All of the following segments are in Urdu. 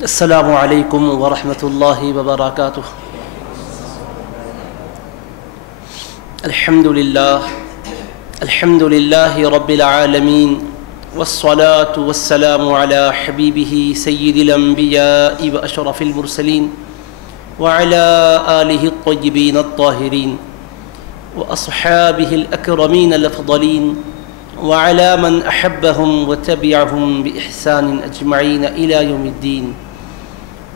السلام علیکم ورحمۃ اللہ وبرکاتہ۔ الحمد للہ رب العالمین والصلاة والسلام علی حبیبہ سید الانبیاء واشرف المرسلین وعلی آلہ الطیبین الطاہرین واصحابہ الاکرمین الافضلین وعلى من أحبهم وتبعهم بإحسان أجمعين إلى يوم الدين.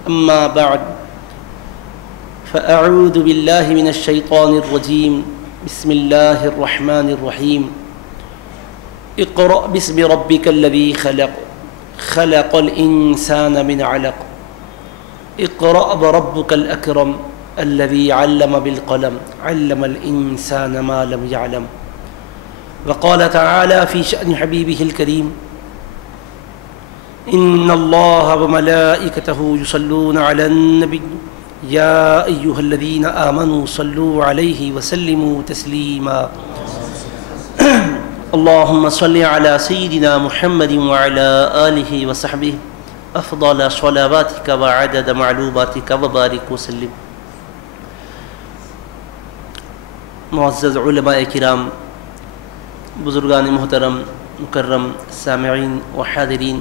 أما بعد، فأعوذ بالله من الشيطان الرجيم. بسم الله الرحمن الرحيم. اقرأ باسم ربك الذي خلق، خلق الإنسان من علق. اقرأ وربك الأكرم الذي علم بالقلم، علم الإنسان ما لم يعلم. وقال تعالى في شأن حبيبه الكريم: إن الله وملائكته يصلون على النبي يا أيها الذين آمنوا صلوا عليه وسلموا تسليما. اللهم صل على سيدنا محمد وعلى آله وصحبه أفضل صلواتك وعدد معلوماتك وبارك وسلم. معزز علماء کرام، بزرگان محترم، مکرم سامعین و حاضرین،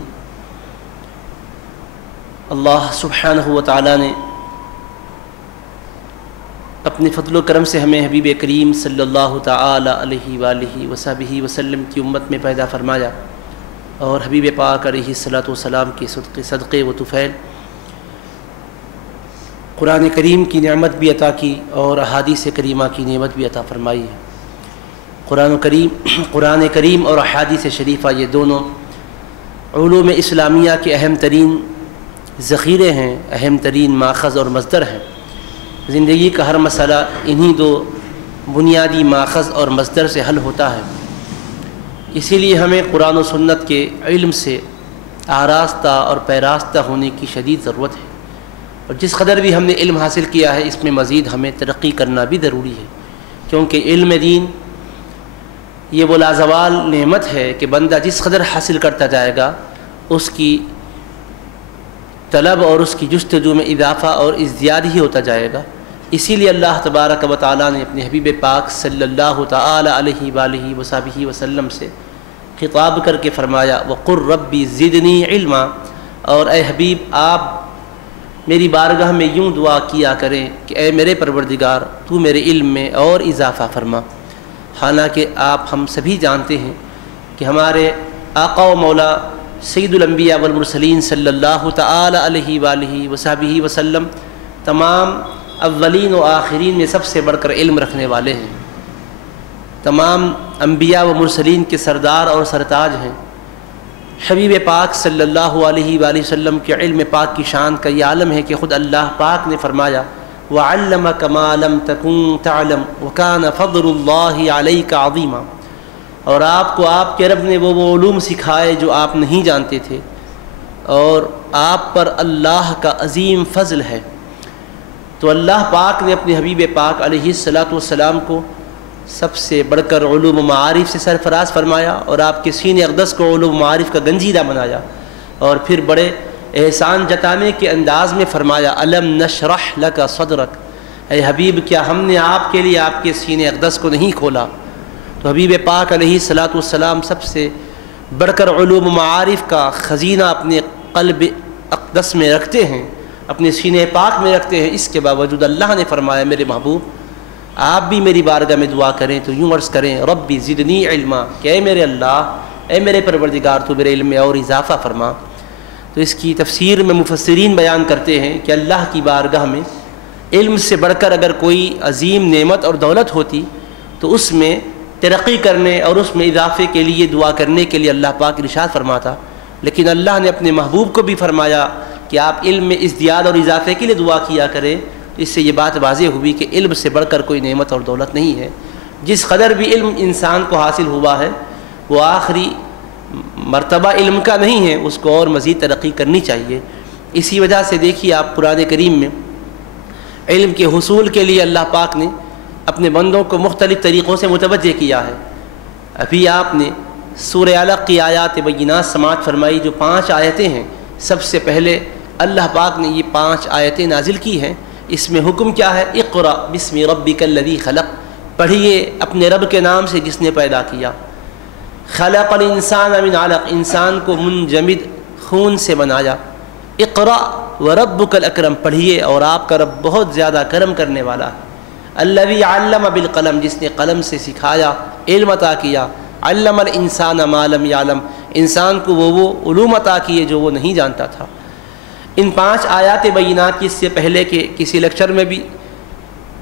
اللہ سبحانہ و تعالیٰ نے اپنے فضل و کرم سے ہمیں حبیب کریم صلی اللہ تعالی علیہ وآلہ وصحبہ وسلم کی امت میں پیدا فرمایا، اور حبیب پاک علیہ الصلاۃ والسلام کے صدقے و طفیل قرآن کریم کی نعمت بھی عطا کی اور احادیث کریمہ کی نعمت بھی عطا فرمائی ہے۔ قرآن کریم اور احادیث شریفہ یہ دونوں علوم اسلامیہ کے اہم ترین ذخیرے ہیں، اہم ترین ماخذ اور مصدر ہیں۔ زندگی کا ہر مسئلہ انہی دو بنیادی ماخذ اور مصدر سے حل ہوتا ہے۔ اسی لیے ہمیں قرآن و سنت کے علم سے آراستہ اور پیراستہ ہونے کی شدید ضرورت ہے، اور جس قدر بھی ہم نے علم حاصل کیا ہے اس میں مزید ہمیں ترقی کرنا بھی ضروری ہے، کیونکہ علم دین یہ وہ لازوال نعمت ہے کہ بندہ جس قدر حاصل کرتا جائے گا اس کی طلب اور اس کی جستجو میں اضافہ اور ازدیاد ہی ہوتا جائے گا۔ اسی لیے اللہ تبارک و تعالیٰ نے اپنے حبیب پاک صلی اللہ تعالی علیہ وآلہ وصحبہ وسلم سے خطاب کر کے فرمایا: وَقُلْ رَبِّ زِدْنِي عِلْمًا، اور اے حبیب آپ میری بارگاہ میں یوں دعا کیا کریں کہ اے میرے پروردگار تو میرے علم میں اور اضافہ فرما۔ حالانکہ آپ ہم سبھی جانتے ہیں کہ ہمارے آقا و مولا سید الانبیاء والمرسلین صلی اللہ تعالی علیہ وآلہ وصحبہ وسلم تمام اولین و آخرین میں سب سے بڑھ کر علم رکھنے والے ہیں، تمام انبیاء و مرسلین کے سردار اور سرتاج ہیں۔ حبیب پاک صلی اللہ علیہ وآلہ وسلم کے علم پاک کی شان کا یہ عالم ہے کہ خود اللہ پاک نے فرمایا: وَعَلَّمَكَ مَا لَمْ تَكُنْ تَعْلَمْ وَكَانَ فَضْلُ اللَّهِ عَلَيْكَ عَظِيمًا، اور آپ کو آپ کے رب نے وہ علوم سکھائے جو آپ نہیں جانتے تھے، اور آپ پر اللہ کا عظیم فضل ہے۔ تو اللہ پاک نے اپنے حبیب پاک علیہ الصلاۃ والسلام کو سب سے بڑھ کر علوم و معارف سے سرفراز فرمایا، اور آپ کے سینہ اقدس کو علوم و معارف کا گنجیدہ بنایا، اور پھر بڑے احسان جتانے کے انداز میں فرمایا: الم نشرح لک صدرک، اے حبیب کیا ہم نے آپ کے لیے آپ کے سینہ اقدس کو نہیں کھولا؟ تو حبیب پاک علیہ الصلاۃ والسلام سب سے بڑھ کر علوم و معارف کا خزینہ اپنے قلب اقدس میں رکھتے ہیں، اپنے سینہ پاک میں رکھتے ہیں۔ اس کے باوجود اللہ نے فرمایا: میرے محبوب آپ بھی میری بارگاہ میں دعا کریں تو یوں عرض کریں: ربی زدنی علما، کہ اے میرے اللہ، اے میرے پروردگار تو میرے علم میں اور اضافہ فرما۔ تو اس کی تفسیر میں مفسرین بیان کرتے ہیں کہ اللہ کی بارگاہ میں علم سے بڑھ کر اگر کوئی عظیم نعمت اور دولت ہوتی تو اس میں ترقی کرنے اور اس میں اضافے کے لیے دعا کرنے کے لیے اللہ پاک ارشاد فرماتا، لیکن اللہ نے اپنے محبوب کو بھی فرمایا کہ آپ علم میں ازدیاد اور اضافے کے لیے دعا کیا کریں۔ اس سے یہ بات واضح ہوئی کہ علم سے بڑھ کر کوئی نعمت اور دولت نہیں ہے۔ جس قدر بھی علم انسان کو حاصل ہوا ہے وہ آخری مرتبہ علم کا نہیں ہے، اس کو اور مزید ترقی کرنی چاہیے۔ اسی وجہ سے دیکھیے آپ قرآن کریم میں علم کے حصول کے لیے اللہ پاک نے اپنے بندوں کو مختلف طریقوں سے متوجہ کیا ہے۔ ابھی آپ نے سورہ علق کی آیات بینات سماعت فرمائی، جو 5 آیتیں ہیں۔ سب سے پہلے اللہ پاک نے یہ 5 آیتیں نازل کی ہیں۔ اس میں حکم کیا ہے؟ اقرأ بسم ربک الذی خلق، پڑھیے اپنے رب کے نام سے جس نے پیدا کیا۔ خلق الانسان من علق، انسان کو منجمد خون سے بنایا۔ اقرأ وربک الاکرم، پڑھیے اور آپ کا رب بہت زیادہ کرم کرنے والا ہے۔ الذی علم بالقلم، جس نے قلم سے سکھایا، علم عطا کیا۔ علم الانسان ما لم یعلم، انسان کو وہ علوم عطا کیے جو وہ نہیں جانتا تھا۔ ان 5 آیات بینات کی اس سے پہلے کہ کسی لیکچر میں بھی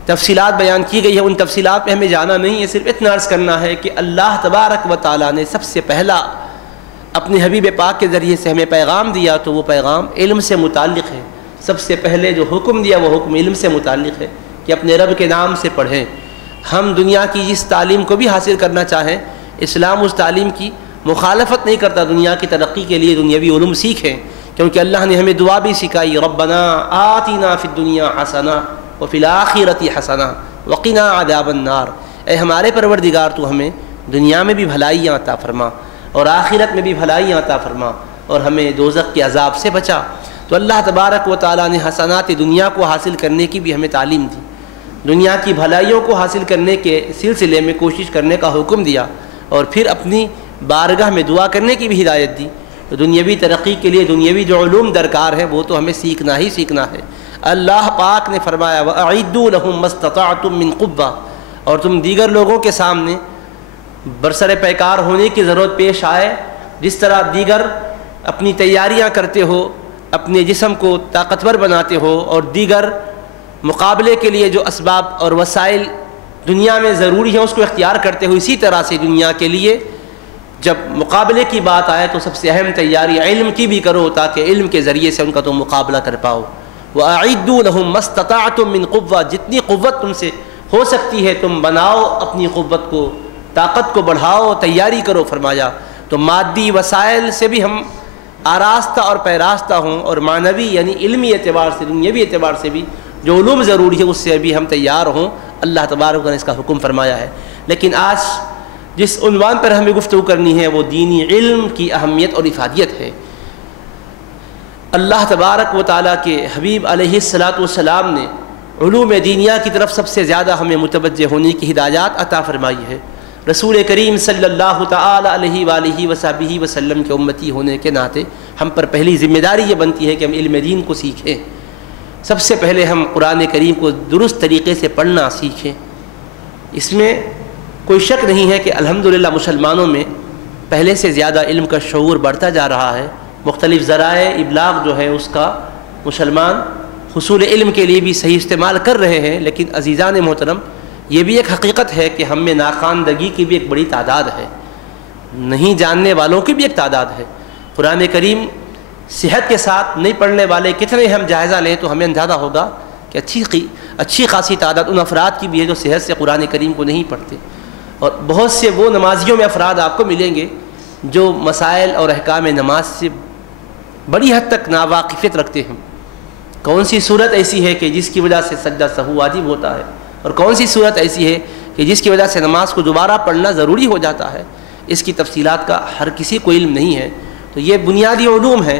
تفصیلات بیان کی گئی ہے، ان تفصیلات پہ ہمیں جانا نہیں ہے، صرف اتنا عرض کرنا ہے کہ اللہ تبارک و تعالیٰ نے سب سے پہلا اپنے حبیب پاک کے ذریعے سے ہمیں پیغام دیا تو وہ پیغام علم سے متعلق ہے۔ سب سے پہلے جو حکم دیا وہ حکم علم سے متعلق ہے کہ اپنے رب کے نام سے پڑھیں۔ ہم دنیا کی جس تعلیم کو بھی حاصل کرنا چاہیں، اسلام اس تعلیم کی مخالفت نہیں کرتا، دنیا کی ترقی کے لیے دنیاوی علوم سیکھیں، کیونکہ اللہ نے ہمیں دعا بھی سکھائی، ربنا آتنا فی الدنیا حسنہ وفی الآخرۃ حسنہ وقنا عذاب النار، اے ہمارے پروردگار تو ہمیں دنیا میں بھی بھلائیاں عطا فرما اور آخرت میں بھی بھلائیاں عطا فرما اور ہمیں دوزخ کے عذاب سے بچا۔ تو اللہ تبارک و تعالیٰ نے حسنات دنیا کو حاصل کرنے کی بھی ہمیں تعلیم دی، دنیا کی بھلائیوں کو حاصل کرنے کے سلسلے میں کوشش کرنے کا حکم دیا، اور پھر اپنی بارگاہ میں دعا کرنے کی بھی ہدایت دی۔ تو دنیاوی ترقی کے لیے دنیاوی جو علوم درکار ہیں وہ تو ہمیں سیکھنا ہی سیکھنا ہے۔ اللہ پاک نے فرمایا وَأَعِدُّوا لَهُم مَّا اسْتَطَعْتُم مِّن قُوَّةٍ، اور تم دیگر لوگوں کے سامنے برسر پیکار ہونے کی ضرورت پیش آئے، جس طرح دیگر اپنی تیاریاں کرتے ہو، اپنے جسم کو طاقتور بناتے ہو اور دیگر مقابلے کے لیے جو اسباب اور وسائل دنیا میں ضروری ہیں اس کو اختیار کرتے ہو، اسی طرح سے دنیا کے لیے جب مقابلے کی بات آئے تو سب سے اہم تیاری علم کی بھی کرو، تاکہ علم کے ذریعے سے ان کا تم مقابلہ کر پاؤ۔ وَأَعِدُّوا لَهُم مَّا اسْتَطَعْتُم مِّن قُوَّةٍ، جتنی قوت تم سے ہو سکتی ہے تم بناؤ، اپنی قوت کو، طاقت کو بڑھاؤ، تیاری کرو فرمایا۔ تو مادی وسائل سے بھی ہم آراستہ اور پیراستہ ہوں، اور معنوی یعنی علمی اعتبار سے، دنیاوی اعتبار سے بھی جو علوم ضروری ہے اس سے بھی ہم تیار ہوں، اللہ تبارک نے اس کا حکم فرمایا ہے۔ لیکن آج جس عنوان پر ہمیں گفتگو کرنی ہے وہ دینی علم کی اہمیت اور افادیت ہے۔ اللہ تبارک و تعالیٰ کے حبیب علیہ الصلاۃ والسلام نے علوم دینیہ کی طرف سب سے زیادہ ہمیں متوجہ ہونے کی ہدایات عطا فرمائی ہے۔ رسول کریم صلی اللہ تعالیٰ علیہ وآلہ وصحبہ وسلم کے امتی ہونے کے ناطے ہم پر پہلی ذمہ داری یہ بنتی ہے کہ ہم علم دین کو سیکھیں۔ سب سے پہلے ہم قرآن کریم کو درست طریقے سے پڑھنا سیکھیں۔ اس میں کوئی شک نہیں ہے کہ الحمدللہ مسلمانوں میں پہلے سے زیادہ علم کا شعور بڑھتا جا رہا ہے۔ مختلف ذرائع ابلاغ جو ہے اس کا مسلمان حصول علم کے لیے بھی صحیح استعمال کر رہے ہیں، لیکن عزیزان محترم یہ بھی ایک حقیقت ہے کہ ہم میں ناخواندگی کی بھی ایک بڑی تعداد ہے، نہیں جاننے والوں کی بھی ایک تعداد ہے۔ قرآن کریم صحت کے ساتھ نہیں پڑھنے والے کتنے ہم جائزہ لیں تو ہمیں اندازہ ہوگا کہ اچھی خاصی تعداد ان افراد کی بھی ہے جو صحت سے قرآن کریم کو نہیں پڑھتے، اور بہت سے وہ نمازیوں میں افراد آپ کو ملیں گے جو مسائل اور احکام نماز سے بڑی حد تک ناواقفیت رکھتے ہیں۔ کون سی صورت ایسی ہے کہ جس کی وجہ سے سجدہ سہو واجب ہوتا ہے، اور کون سی صورت ایسی ہے کہ جس کی وجہ سے نماز کو دوبارہ پڑھنا ضروری ہو جاتا ہے، اس کی تفصیلات کا ہر کسی کو علم نہیں ہے۔ تو یہ بنیادی علوم ہیں۔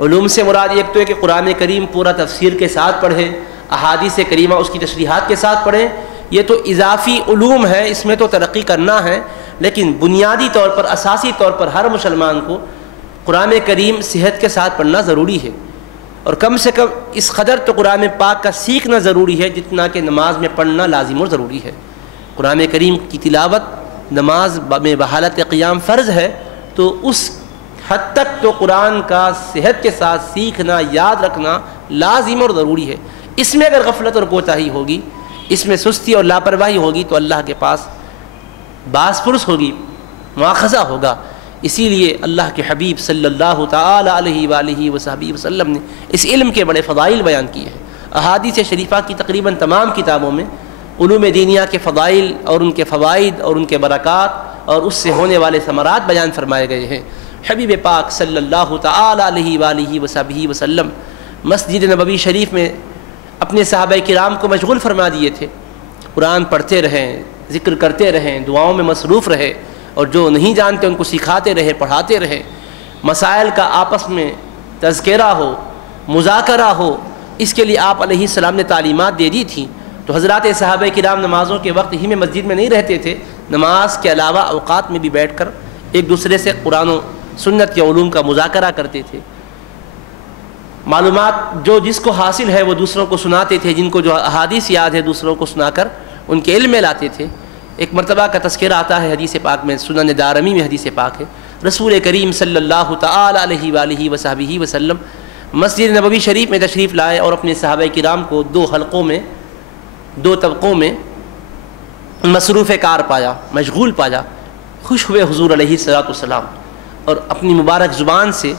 علوم سے مراد ایک تو ہے کہ قرآن کریم پورا تفسیر کے ساتھ پڑھیں، احادیث کریمہ اس کی تشریحات کے ساتھ پڑھیں، یہ تو اضافی علوم ہے، اس میں تو ترقی کرنا ہے، لیکن بنیادی طور پر، اساسی طور پر ہر مسلمان کو قرآن کریم صحت کے ساتھ پڑھنا ضروری ہے، اور کم سے کم اس قدر تو قرآن پاک کا سیکھنا ضروری ہے جتنا کہ نماز میں پڑھنا لازم اور ضروری ہے۔ قرآن کریم کی تلاوت نماز میں بحالت قیام فرض ہے، تو اس حد تک تو قرآن کا صحت کے ساتھ سیکھنا، یاد رکھنا لازم اور ضروری ہے۔ اس میں اگر غفلت اور کوتاہی ہوگی، اس میں سستی اور لاپرواہی ہوگی تو اللہ کے پاس باس پرس ہوگی، مواخذہ ہوگا۔ اسی لیے اللہ کے حبیب صلی اللہ تعالی علیہ وآلہ وصحبہ وسلم نے اس علم کے بڑے فضائل بیان کیے ہیں۔ احادیث شریفہ کی تقریباً تمام کتابوں میں علوم دینیہ کے فضائل اور ان کے فوائد اور ان کے برکات اور اس سے ہونے والے ثمرات بیان فرمائے گئے ہیں۔ حبیب پاک صلی اللہ تعالی علیہ وآلہ وصحبہ وسلم مسجد نبوی شریف میں اپنے صحابہ کرام کو مشغول فرما دیے تھے، قرآن پڑھتے رہیں، ذکر کرتے رہیں، دعاؤں میں مصروف رہے، اور جو نہیں جانتے ان کو سکھاتے رہے، پڑھاتے رہے، مسائل کا آپس میں تذکرہ ہو، مذاکرہ ہو، اس کے لیے آپ علیہ السلام نے تعلیمات دے دی تھیں۔ تو حضرات صحابہ کرام نمازوں کے وقت ہی میں مسجد میں نہیں رہتے تھے، نماز کے علاوہ اوقات میں بھی بیٹھ کر ایک دوسرے سے قرآن و سنت کے علوم کا مذاکرہ کرتے تھے۔ معلومات جو جس کو حاصل ہے وہ دوسروں کو سناتے تھے، جن کو جو احادیث یاد ہے دوسروں کو سنا کر ان کے علم میں لاتے تھے۔ ایک مرتبہ کا تذکرہ آتا ہے حدیث پاک میں، سنن دارمی میں حدیث پاک ہے، رسول کریم صلی اللہ تعالی علیہ وآلہ وصحبہ وسلم مسجد نبوی شریف میں تشریف لائے اور اپنے صحابہ کرام کو دو طبقوں میں مصروف کار پایا، مشغول پایا۔ خوش ہوئے حضور علیہ السلام اور اپنی مبارک زبان سے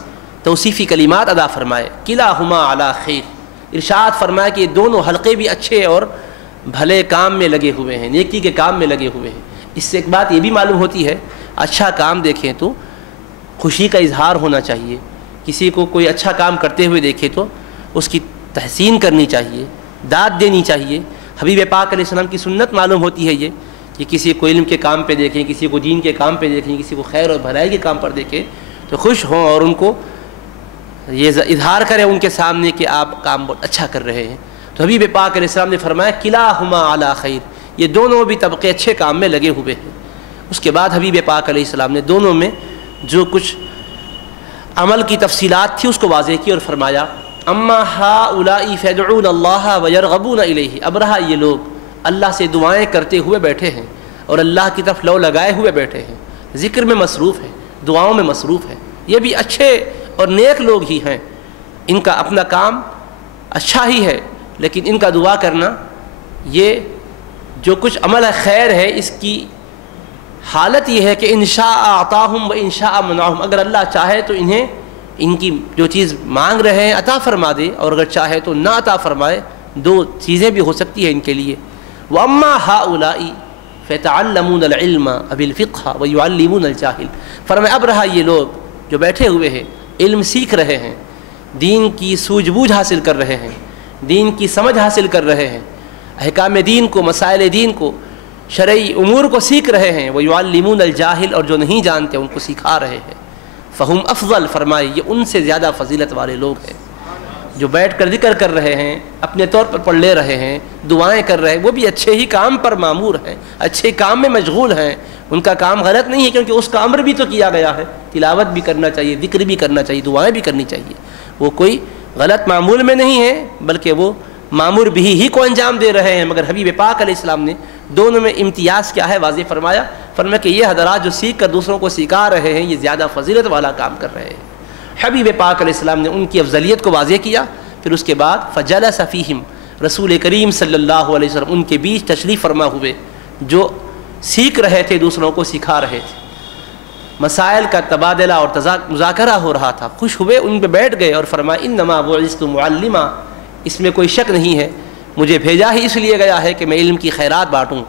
توصیفی کلمات ادا فرمائے، کلاہما علی خیر، ارشاد فرمایا کہ یہ دونوں حلقے بھی اچھے اور بھلے کام میں لگے ہوئے ہیں، نیکی کے کام میں لگے ہوئے ہیں۔ اس سے ایک بات یہ بھی معلوم ہوتی ہے، اچھا کام دیکھیں تو خوشی کا اظہار ہونا چاہیے، کسی کو کوئی اچھا کام کرتے ہوئے دیکھے تو اس کی تحسین کرنی چاہیے، داد دینی چاہیے۔ حبیب پاک علیہ السلام کی سنت معلوم ہوتی ہے یہ کہ کسی کو علم کے کام پہ دیکھیں، کسی کو دین کے کام پہ دیکھیں، کسی کو خیر اور بھلائی کے کام پر دیکھیں تو خوش ہوں اور ان کو یہ اظہار کریں ان کے سامنے کہ آپ کام بہت اچھا کر رہے ہیں۔ تو حبیب پاک علیہ السلام نے فرمایا کلاہما علی خیر، یہ دونوں بھی طبقے اچھے کام میں لگے ہوئے ہیں۔ اس کے بعد حبیب پاک علیہ السلام نے دونوں میں جو کچھ عمل کی تفصیلات تھی اس کو واضح کی اور فرمایا اما ہؤلاء فیدعون اللہ ویرغبون الیہ، اب رہا یہ لوگ اللہ سے دعائیں کرتے ہوئے بیٹھے ہیں اور اللہ کی طرف لو لگائے ہوئے بیٹھے ہیں، ذکر میں مصروف ہیں، دعاؤں میں مصروف ہیں، یہ بھی اچھے اور نیک لوگ ہی ہیں، ان کا اپنا کام اچھا ہی ہے، لیکن ان کا دعا کرنا، یہ جو کچھ عمل خیر ہے اس کی حالت یہ ہے کہ انشاء اعطاہم و انشاء منعہم، اگر اللہ چاہے تو انہیں ان کی جو چیز مانگ رہے ہیں عطا فرما دے اور اگر چاہے تو نہ عطا فرمائے، دو چیزیں بھی ہو سکتی ہیں ان کے لیے۔ وَأَمَّا هَؤُلَاءِ فَيَتَعَلَّمُونَ الْعِلْمَ وَالْفِقْهَ وَيُعَلِّمُونَ الْجَاهِلَ، فرمایا اب رہا یہ لوگ جو بیٹھے ہوئے ہیں، علم سیکھ رہے ہیں، دین کی سوجھ بوجھ حاصل کر رہے ہیں، دین کی سمجھ حاصل کر رہے ہیں، احکام دین کو، مسائل دین کو، شرعی امور کو سیکھ رہے ہیں، وَيُعَلِّمُونَ الْجَاهِلَ، اور جو نہیں جانتے ان کو سکھا رہے ہیں، فہم افضل، فرمائے یہ ان سے زیادہ فضیلت والے لوگ ہیں۔ جو بیٹھ کر ذکر کر رہے ہیں، اپنے طور پر پڑھ لے رہے ہیں، دعائیں کر رہے ہیں، وہ بھی اچھے ہی کام پر مامور ہیں، اچھے کام میں مشغول ہیں، ان کا کام غلط نہیں ہے کیونکہ اس کا امر بھی تو کیا گیا ہے، تلاوت بھی کرنا چاہیے، ذکر بھی کرنا چاہیے، دعائیں بھی کرنی چاہیے، وہ کوئی غلط معمول میں نہیں ہے بلکہ وہ معمور بھی ہی کو انجام دے رہے ہیں۔ مگر حبیب پاک علیہ السلام نے دونوں میں امتیاز کیا ہے واضح فرمایا کہ یہ حضرات جو سیکھ کر دوسروں کو سکھا رہے ہیں یہ زیادہ فضیلت والا کام کر رہے ہیں۔ حبیب پاک علیہ السلام نے ان کی افضلیت کو واضح کیا، پھر اس کے بعد فجلس فیہم، رسول کریم صلی اللہ علیہ وسلم ان کے بیچ تشریف فرما ہوئے، جو سیکھ رہے تھے دوسروں کو سکھا رہے تھے، مسائل کا تبادلہ اور مذاکرہ ہو رہا تھا، خوش ہوئے ان پہ بیٹھ گئے اور فرمایا انما بعثت معلما، اس میں کوئی شک نہیں ہے مجھے بھیجا ہی اس لیے گیا ہے کہ میں علم کی خیرات بانٹوں،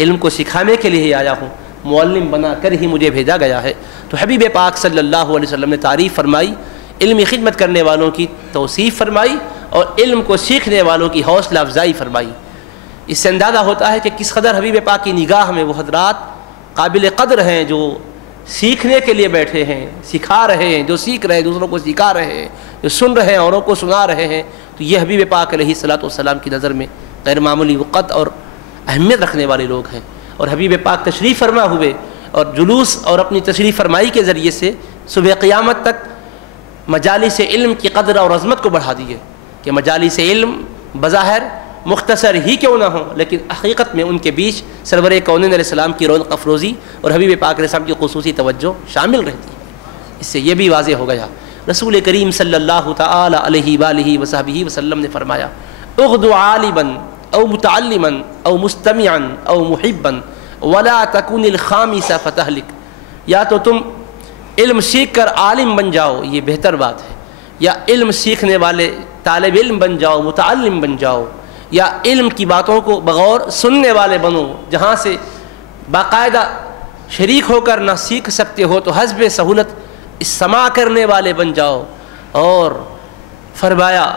علم کو سکھانے کے لیے ہی آیا ہوں، معلم بنا کر ہی مجھے بھیجا گیا ہے۔ تو حبیب پاک صلی اللہ علیہ وسلم نے تعریف فرمائی، علمی خدمت کرنے والوں کی توصیف فرمائی اور علم کو سیکھنے والوں کی حوصلہ افزائی فرمائی۔ اس سے اندازہ ہوتا ہے کہ کس قدر حبیب پاک کی نگاہ میں وہ حضرات قابل قدر ہیں جو سیکھنے کے لیے بیٹھے ہیں، سکھا رہے ہیں، جو سیکھ رہے ہیں دوسروں کو سکھا رہے ہیں، جو سن رہے ہیں اوروں کو سنا رہے ہیں، تو یہ حبیب پاک علیہ السلام کی نظر میں غیر معمولی وقت اور اہمیت رکھنے والے لوگ ہیں۔ اور حبیب پاک تشریف فرما ہوئے اور جلوس اور اپنی تشریف فرمائی کے ذریعے سے صبح قیامت تک مجالس علم کی قدر اور عظمت کو بڑھا دیے کہ مجالس علم بظاہر مختصر ہی کیوں نہ ہوں لیکن حقیقت میں ان کے بیچ سرور کونین علیہ السلام کی رونق افروزی اور حبیب پاک علیہ السلام کی خصوصی توجہ شامل رہتی ہے۔ اس سے یہ بھی واضح ہو گیا، رسول کریم صلی اللہ تعالی علیہ وآلہ وصحبہ وسلم نے فرمایا اغدو عالما او متعلما او مستمعا او محبا ولا تکن الخامس فتہلک، یا تو تم علم سیکھ کر عالم بن جاؤ، یہ بہتر بات ہے، یا علم سیکھنے والے طالب علم بن جاؤ، متعلم بن جاؤ، یا علم کی باتوں کو بغور سننے والے بنو، جہاں سے باقاعدہ شریک ہو کر نہ سیکھ سکتے ہو تو حسب سہولت سماع کرنے والے بن جاؤ، اور فرمایا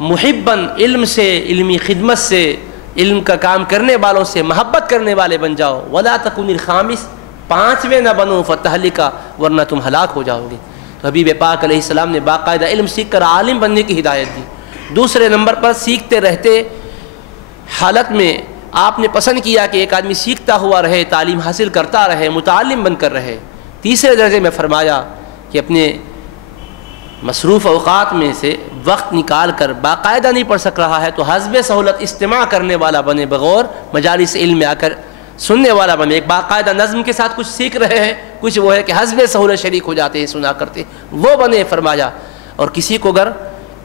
محباً علم سے، علمی خدمت سے، علم کا کام کرنے والوں سے محبت کرنے والے بن جاؤ، ولا تکن الخامس، پانچویں نہ بنو فتہلکا، ورنہ تم ہلاک ہو جاؤ گے۔ تو حبیب پاک علیہ السلام نے باقاعدہ علم سیکھ کر عالم بننے کی ہدایت دی۔ دوسرے نمبر پر سیکھتے رہتے حالت میں آپ نے پسند کیا کہ ایک آدمی سیکھتا ہوا رہے، تعلیم حاصل کرتا رہے، متعلم بن کر رہے۔ تیسرے درجے میں فرمایا کہ اپنے مصروف اوقات میں سے وقت نکال کر باقاعدہ نہیں پڑھ سک رہا ہے تو حسب سہولت استماع کرنے والا بنے، بغور مجالس علم میں آ کر سننے والا بنے۔ ایک باقاعدہ نظم کے ساتھ کچھ سیکھ رہے ہیں، کچھ وہ ہے کہ حسب سہولت شریک ہو جاتے ہیں، سنا کرتے ہیں، وہ بنے فرمایا۔ اور کسی کو اگر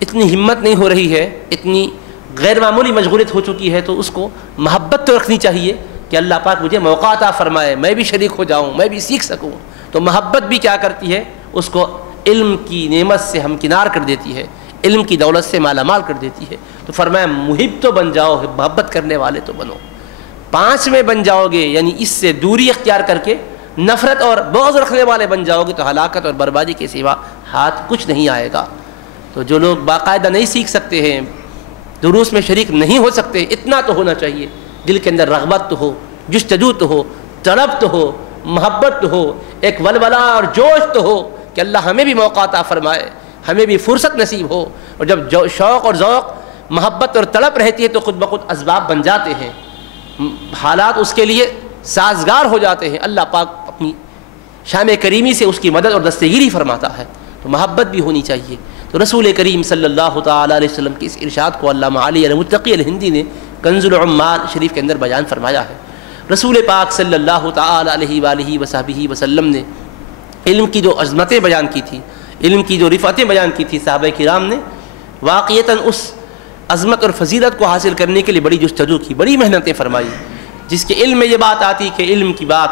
اتنی ہمت نہیں ہو رہی ہے، اتنی غیر معمولی مشغولیت ہو چکی ہے، تو اس کو محبت تو رکھنی چاہیے کہ اللہ پاک مجھے موقع عطا فرمائے، میں بھی شریک ہو جاؤں، میں بھی سیکھ سکوں۔ تو محبت بھی کیا کرتی ہے، اس کو علم کی نعمت سے ہمکنار کر دیتی ہے، علم کی دولت سے مالا مال کر دیتی ہے۔ تو فرمایا محب تو بن جاؤ، محبت کرنے والے تو بنو۔ 5ویں بن جاؤ گے، یعنی اس سے دوری اختیار کر کے نفرت اور بغض رکھنے والے بن جاؤ گے، تو ہلاکت اور بربادی کے سوا ہاتھ کچھ نہیں آئے گا۔ تو جو لوگ باقاعدہ نہیں سیکھ سکتے ہیں، دروس میں شریک نہیں ہو سکتے، اتنا تو ہونا چاہیے، دل کے اندر رغبت تو ہو، جستجو تو ہو، طلب تو ہو، محبت تو ہو، ایک ولولہ اور جوش تو ہو کہ اللہ ہمیں بھی موقع عطا فرمائے، ہمیں بھی فرصت نصیب ہو۔ اور جب شوق اور ذوق، محبت اور طلب رہتی ہے تو خود بخود اسباب بن جاتے ہیں، حالات اس کے لیے سازگار ہو جاتے ہیں، اللہ پاک اپنی شان کریمی سے اس کی مدد اور دستگیری فرماتا ہے۔ تو محبت بھی ہونی چاہیے۔ تو رسول کریم صلی اللہ تعالیٰ علیہ وسلم کے اس ارشاد کو علامہ علی المتقی الہندی نے کنز العمال شریف کے اندر بیان فرمایا ہے۔ رسول پاک صلی اللہ تعالیٰ علیہ وآلہ وصحبہ وسلم نے علم کی جو عظمتیں بیان کی تھی، علم کی جو رفعتیں بیان کی تھی، صحابہ کرام نے واقعتاً اس عظمت اور فضیلت کو حاصل کرنے کے لیے بڑی جستجو کی، بڑی محنتیں فرمائی۔ جس کے علم میں یہ بات آتی کہ علم کی بات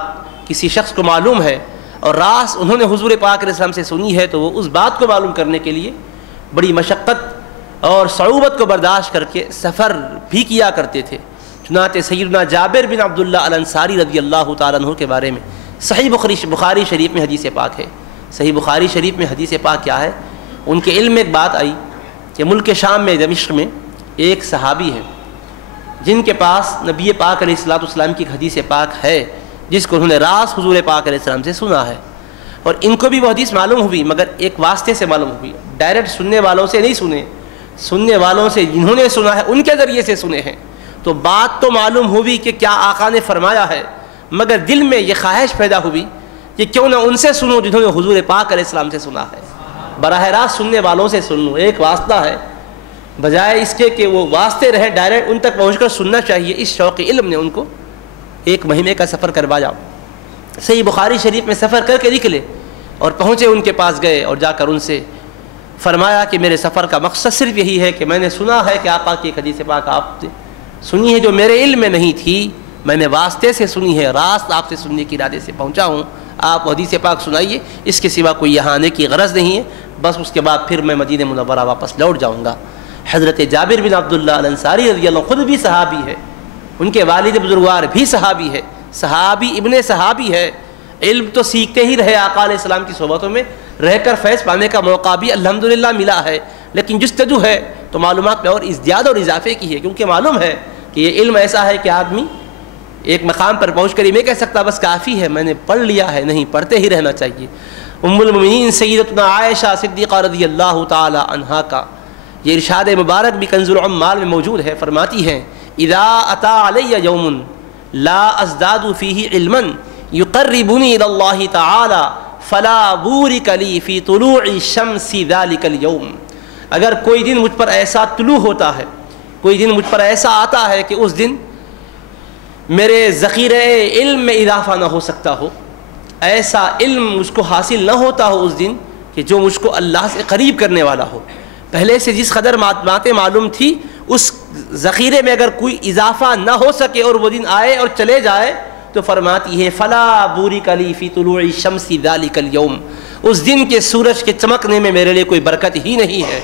کسی شخص کو معلوم ہے اور راز انہوں نے حضور پاک علیہ السلام سے سنی ہے، تو وہ اس بات کو معلوم کرنے کے لیے بڑی مشقت اور صعوبت کو برداشت کر کے سفر بھی کیا کرتے تھے۔ چنانچہ سیدنا جابر بن عبداللہ الانصاری رضی اللہ تعالیٰ عنہ کے بارے میں صحیح بخاری شریف میں حدیث پاک ہے۔ صحیح بخاری شریف میں حدیث پاک کیا ہے؟ ان کے علم میں ایک بات آئی کہ ملک شام میں، دمشق میں ایک صحابی ہیں جن کے پاس نبی پاک علیہ السلام کی ایک حدیث پاک ہے جس کو انہوں نے راز حضور پاک علیہ السلام سے سنا ہے، اور ان کو بھی وہ حدیث معلوم ہوئی مگر ایک واسطے سے معلوم ہوئی، ڈائریکٹ سننے والوں سے نہیں سنے، سننے والوں سے جنہوں نے سنا ہے ان کے ذریعے سے سنے ہیں۔ تو بات تو معلوم ہوئی کہ کیا آقا نے فرمایا ہے، مگر دل میں یہ خواہش پیدا ہوئی کہ کیوں نہ ان سے سنوں جنہوں نے حضور پاک علیہ السلام سے سنا ہے، براہ راست سننے والوں سے سن لوں، ایک واسطہ ہے، بجائے اس کے کہ وہ واسطے رہیں، ڈائریکٹ ان تک پہنچ کر سننا چاہیے۔ اس شوق علم نے ان کو 1 مہینے کا سفر کروایا۔ صحیح بخاری شریف میں سفر کر کے نکلے اور پہنچے، ان کے پاس گئے اور جا کر ان سے فرمایا کہ میرے سفر کا مقصد صرف یہی ہے کہ میں نے سنا ہے کہ آقا کی ایک حدیث پاک آپ نے سنی ہے جو میرے علم میں نہیں تھی، میں نے واسطے سے سنی ہے، راست آپ سے سننے کی ارادے سے پہنچا ہوں، آپ حدیث پاک سنائیے، اس کے سوا کوئی یہاں آنے کی غرض نہیں ہے، بس اس کے بعد پھر میں مدینہ منورہ واپس لوٹ جاؤں گا۔ حضرت جابر بن عبداللہ الانصاری رضی اللہ عنہ خود بھی صحابی ہے، ان کے والد بزرگوار بھی صحابی ہے، صحابی ابن صحابی ہے، علم تو سیکھتے ہی رہے، آقا علیہ السلام کی صحبتوں میں رہ کر فیض پانے کا موقع بھی الحمدللہ ملا ہے، لیکن جستجو ہے تو معلومات میں اور ازدیاد اور اضافے کی ہے، کیونکہ معلوم ہے کہ یہ علم ایسا ہے کہ آدمی ایک مقام پر پہنچ کر یہ نہیں کہہ سکتا بس کافی ہے میں نے پڑھ لیا ہے، نہیں، پڑھتے ہی رہنا چاہیے۔ ام المؤمنین سیدتنا عائشہ صدیقہ رضی اللہ تعالی عنہا کا یہ ارشاد مبارک بھی کنز العمال میں موجود ہے، فرماتی ہیں اذا اتی علی یوم لا ازداد فیہ علما یقربنی الی اللہ تعالی فلا بورک لی فی طلوع شمس ذلک اليوم، اگر کوئی دن مجھ پر ایسا طلوع ہوتا ہے، کوئی دن مجھ پر ایسا آتا ہے کہ اس دن میرے ذخیرے علم میں اضافہ نہ ہو سکتا ہو، ایسا علم مجھ کو حاصل نہ ہوتا ہو اس دن کہ جو مجھ کو اللہ سے قریب کرنے والا ہو، پہلے سے جس قدر باتیں معلوم تھی اس ذخیرے میں اگر کوئی اضافہ نہ ہو سکے اور وہ دن آئے اور چلے جائے تو فرماتی ہے فلا بورک لی فی طلوع الشمس ذلک اليوم، اس دن کے سورج کے چمکنے میں میرے لیے کوئی برکت ہی نہیں ہے،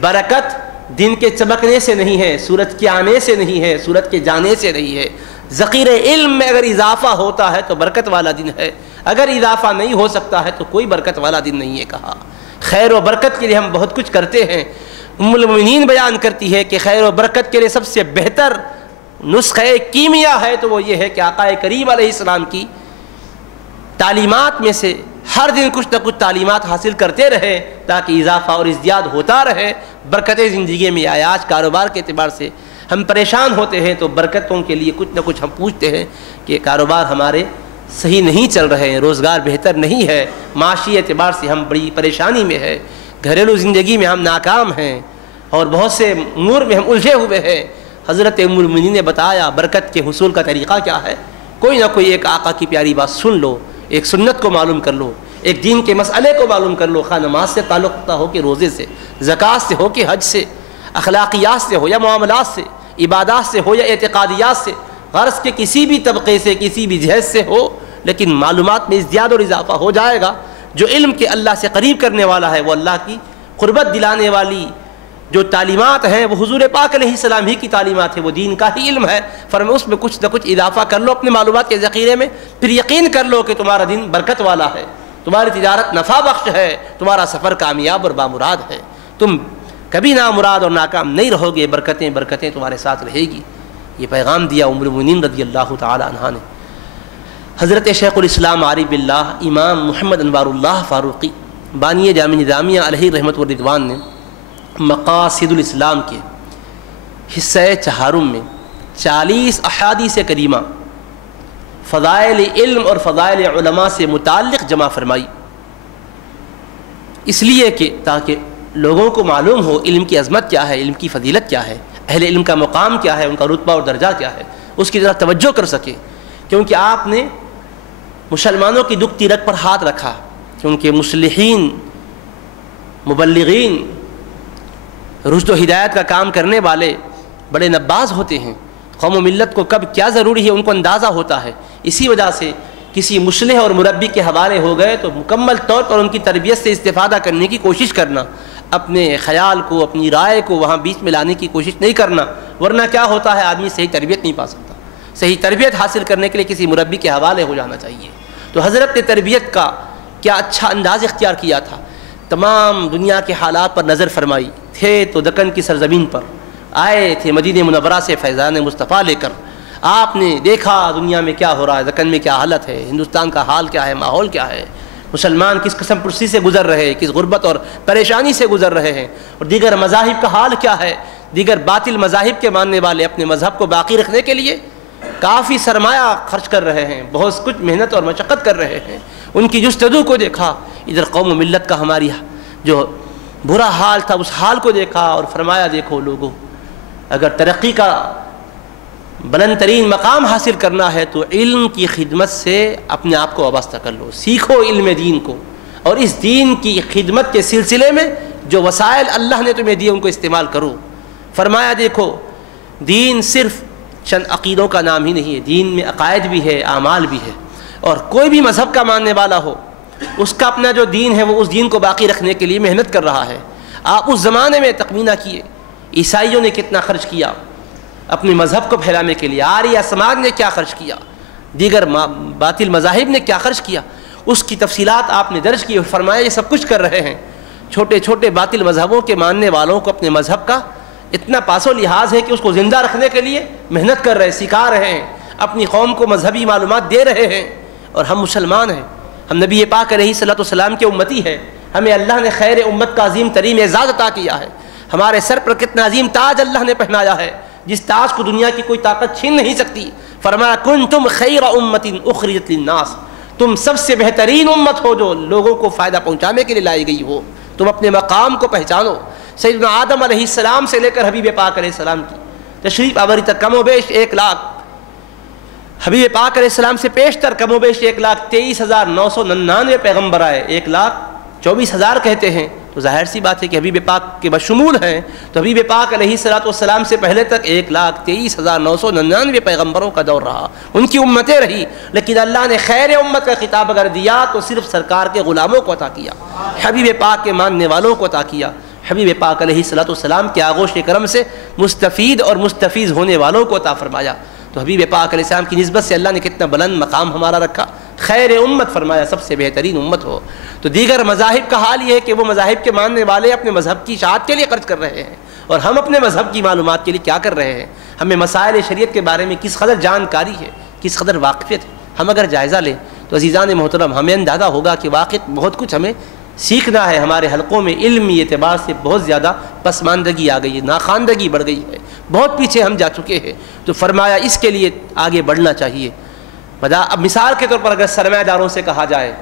برکت دن کے چمکنے سے نہیں ہے، سورج کے آنے سے نہیں ہے، سورج کے جانے سے نہیں ہے، ذخیرہ علم میں اگر اضافہ ہوتا ہے تو برکت والا دن ہے، اگر اضافہ نہیں ہو سکتا ہے تو کوئی برکت والا دن نہیں ہے کہا۔ خیر و برکت کے لیے ہم بہت کچھ کرتے ہیں، ام المؤمنین بیان کرتی ہے کہ خیر و برکت کے لیے سب سے بہتر نسخہ کیمیا ہے تو وہ یہ ہے کہ آقا کریم علیہ السلام کی تعلیمات میں سے ہر دن کچھ نہ کچھ تعلیمات حاصل کرتے رہیں تاکہ اضافہ اور ازدیاد ہوتا رہے برکتیں زندگی میں آئے۔ آج کاروبار کے اعتبار سے ہم پریشان ہوتے ہیں تو برکتوں کے لیے کچھ نہ کچھ ہم پوچھتے ہیں کہ کاروبار ہمارے صحیح نہیں چل رہے ہیں، روزگار بہتر نہیں ہے، معاشی اعتبار سے ہم بڑی پریشانی میں ہیں، گھریلو زندگی میں ہم ناکام ہیں اور بہت سے امور میں ہم الجھے ہوئے ہیں۔ حضرت ام المؤمنین نے بتایا برکت کے حصول کا طریقہ کیا ہے۔ کوئی نہ کوئی ایک آقا کی پیاری بات سن لو، ایک سنت کو معلوم کر لو، ایک دین کے مسئلے کو معلوم کر لو، خواہ نماز سے تعلق رکھتا ہو کہ روزے سے، زکوٰۃ سے ہو کہ حج سے، اخلاقیات سے ہو یا معاملات سے، عبادات سے ہو یا اعتقادیات سے، غرض کے کسی بھی طبقے سے، کسی بھی جہت سے ہو، لیکن معلومات میں ازدیاد اور اضافہ ہو جائے گا۔ جو علم کے اللہ سے قریب کرنے والا ہے، وہ اللہ کی قربت دلانے والی جو تعلیمات ہیں وہ حضور پاک علیہ السلام ہی کی تعلیمات ہیں، وہ دین کا ہی علم ہے۔ فرمایا اس میں کچھ نہ کچھ اضافہ کر لو اپنے معلومات کے ذخیرے میں، پھر یقین کر لو کہ تمہارا دین برکت والا ہے، تمہاری تجارت نفع بخش ہے، تمہارا سفر کامیاب اور بامراد ہے، تم کبھی نامراد اور ناکام نہیں رہو گے، برکتیں برکتیں تمہارے ساتھ رہے گی۔ یہ پیغام دیا ام المؤمنین رضی اللہ تعالی عنہا نے۔ حضرت شیخ الاسلام عارف باللہ امام محمد انوار اللہ فاروقی بانی جامع نظامیہ علیہ رحمت و رضوان نے مقاصد الاسلام کے حصہ چہارم میں 40 احادیث کریمہ فضائل علم اور فضائل علماء سے متعلق جمع فرمائی، اس لیے کہ تاکہ لوگوں کو معلوم ہو علم کی عظمت کیا ہے، علم کی فضیلت کیا ہے، اہل علم کا مقام کیا ہے، ان کا رتبہ اور درجہ کیا ہے، اس کی طرف توجہ کر سکے۔ کیونکہ آپ نے مسلمانوں کی دکھتی رگ پر ہاتھ رکھا، کیونکہ مصلحین، مبلغین، رشد و ہدایت کا کام کرنے والے بڑے نباز ہوتے ہیں، قوم و ملت کو کب کیا ضروری ہے ان کو اندازہ ہوتا ہے۔ اسی وجہ سے کسی مصلح اور مربی کے حوالے ہو گئے تو مکمل طور پر ان کی تربیت سے استفادہ کرنے کی کوشش کرنا، اپنے خیال کو، اپنی رائے کو وہاں بیچ میں لانے کی کوشش نہیں کرنا، ورنہ کیا ہوتا ہے آدمی صحیح تربیت نہیں پا سکتا۔ صحیح تربیت حاصل کرنے کے لیے کسی مربی کے حوالے ہو جانا چاہیے۔ تو حضرت نے تربیت کا کیا اچھا انداز اختیار کیا تھا، تمام دنیا کے حالات پر نظر فرمائی، تھے تو دکن کی سرزمین پر، آئے تھے مدینہ منورہ سے فیضان مصطفیٰ لے کر، آپ نے دیکھا دنیا میں کیا ہو رہا ہے، دکن میں کیا حالت ہے، ہندوستان کا حال کیا ہے، ماحول کیا ہے، مسلمان کس قسم پرسی سے گزر رہے ہیں، کس غربت اور پریشانی سے گزر رہے ہیں، اور دیگر مذاہب کا حال کیا ہے، دیگر باطل مذاہب کے ماننے والے اپنے مذہب کو باقی رکھنے کے لیے کافی سرمایہ خرچ کر رہے ہیں، بہت کچھ محنت اور مشقت کر رہے ہیں، ان کی جستجو کو دیکھا، ادھر قوم و ملت کا ہماری جو برا حال تھا اس حال کو دیکھا، اور فرمایا دیکھو لوگوں، اگر ترقی کا بلند ترین مقام حاصل کرنا ہے تو علم کی خدمت سے اپنے آپ کو وابستہ کر لو، سیکھو علم دین کو، اور اس دین کی خدمت کے سلسلے میں جو وسائل اللہ نے تمہیں دیے ان کو استعمال کرو۔ فرمایا دیکھو دین صرف چند عقیدوں کا نام ہی نہیں ہے، دین میں عقائد بھی ہے، اعمال بھی ہے، اور کوئی بھی مذہب کا ماننے والا ہو اس کا اپنا جو دین ہے وہ اس دین کو باقی رکھنے کے لیے محنت کر رہا ہے۔ آپ اس زمانے میں تخمینہ کیے عیسائیوں نے کتنا خرچ کیا اپنے مذہب کو پھیلانے کے لیے، آریہ سماج نے کیا خرچ کیا، دیگر باطل مذاہب نے کیا خرچ کیا، اس کی تفصیلات آپ نے درج کی اور فرمایا یہ سب کچھ کر رہے ہیں۔ چھوٹے چھوٹے باطل مذہبوں کے ماننے والوں کو اپنے مذہب کا اتنا پاس و لحاظ ہے کہ اس کو زندہ رکھنے کے لیے محنت کر رہے ہیں، سکھا رہے ہیں، اپنی قوم کو مذہبی معلومات دے رہے ہیں۔ اور ہم مسلمان ہیں، ہم نبی پاک علیہ الصلوۃ والسلام کے امتی ہیں، ہمیں اللہ نے خیر امت کا عظیم ترین اعزاز عطا کیا ہے، ہمارے سر پر کتنا عظیم تاج اللہ نے پہنایا ہے جس تاج کو دنیا کی کوئی طاقت چھین نہیں سکتی۔ فرمایا کنتم خیر امت اخرجت للناس، تم سب سے بہترین امت ہو جو لوگوں کو فائدہ پہنچانے کے لیے لائی گئی ہو، تم اپنے مقام کو پہچانو۔ سیدنا آدم علیہ السلام سے لے کر حبیب پاک علیہ السلام کی تشریف آوری تک کم و بیش 1 لاکھ، حبیب پاک علیہ السلام سے پیشتر کم و بیش 1,23,999 پیغمبر آئے، 1,24,000 کہتے ہیں، تو ظاہر سی بات ہے کہ حبیب پاک کے بشمول ہیں، تو حبیب پاک علیہ السلام سے پہلے تک 1,23,999 پیغمبروں کا دور رہا، ان کی امتیں رہی، لیکن اللہ نے خیر امت کا خطاب اگر دیا تو صرف سرکار کے غلاموں کو عطا کیا، حبیب پاک کے ماننے والوں کو عطا کیا، حبیب پاک علیہ السلام کے آغوش کرم سے مستفید اور مستفیض ہونے والوں کو عطا فرمایا۔ تو حبیب پاک علیہ السلام کی نسبت سے اللہ نے کتنا بلند مقام ہمارا رکھا، خیر امت فرمایا، سب سے بہترین امت ہو۔ تو دیگر مذاہب کا حال یہ ہے کہ وہ مذاہب کے ماننے والے اپنے مذہب کی اشاعت کے لیے خرچ کر رہے ہیں، اور ہم اپنے مذہب کی معلومات کے لیے کیا کر رہے ہیں، ہمیں مسائل شریعت کے بارے میں کس قدر جانکاری ہے، کس قدر واقفیت ہے۔ ہم اگر جائزہ لیں تو عزیزان محترم ہمیں اندازہ ہوگا کہ واقعی بہت کچھ ہمیں سیکھنا ہے. ہمارے حلقوں میں علمی اعتبار سے بہت زیادہ پسماندگی آ گئی ہے, ناخواندگی بڑھ گئی ہے, بہت پیچھے ہم جا چکے ہیں. تو فرمایا اس کے لیے آگے بڑھنا چاہیے. اب مثال کے طور پر اگر سرمایہ داروں سے کہا جائے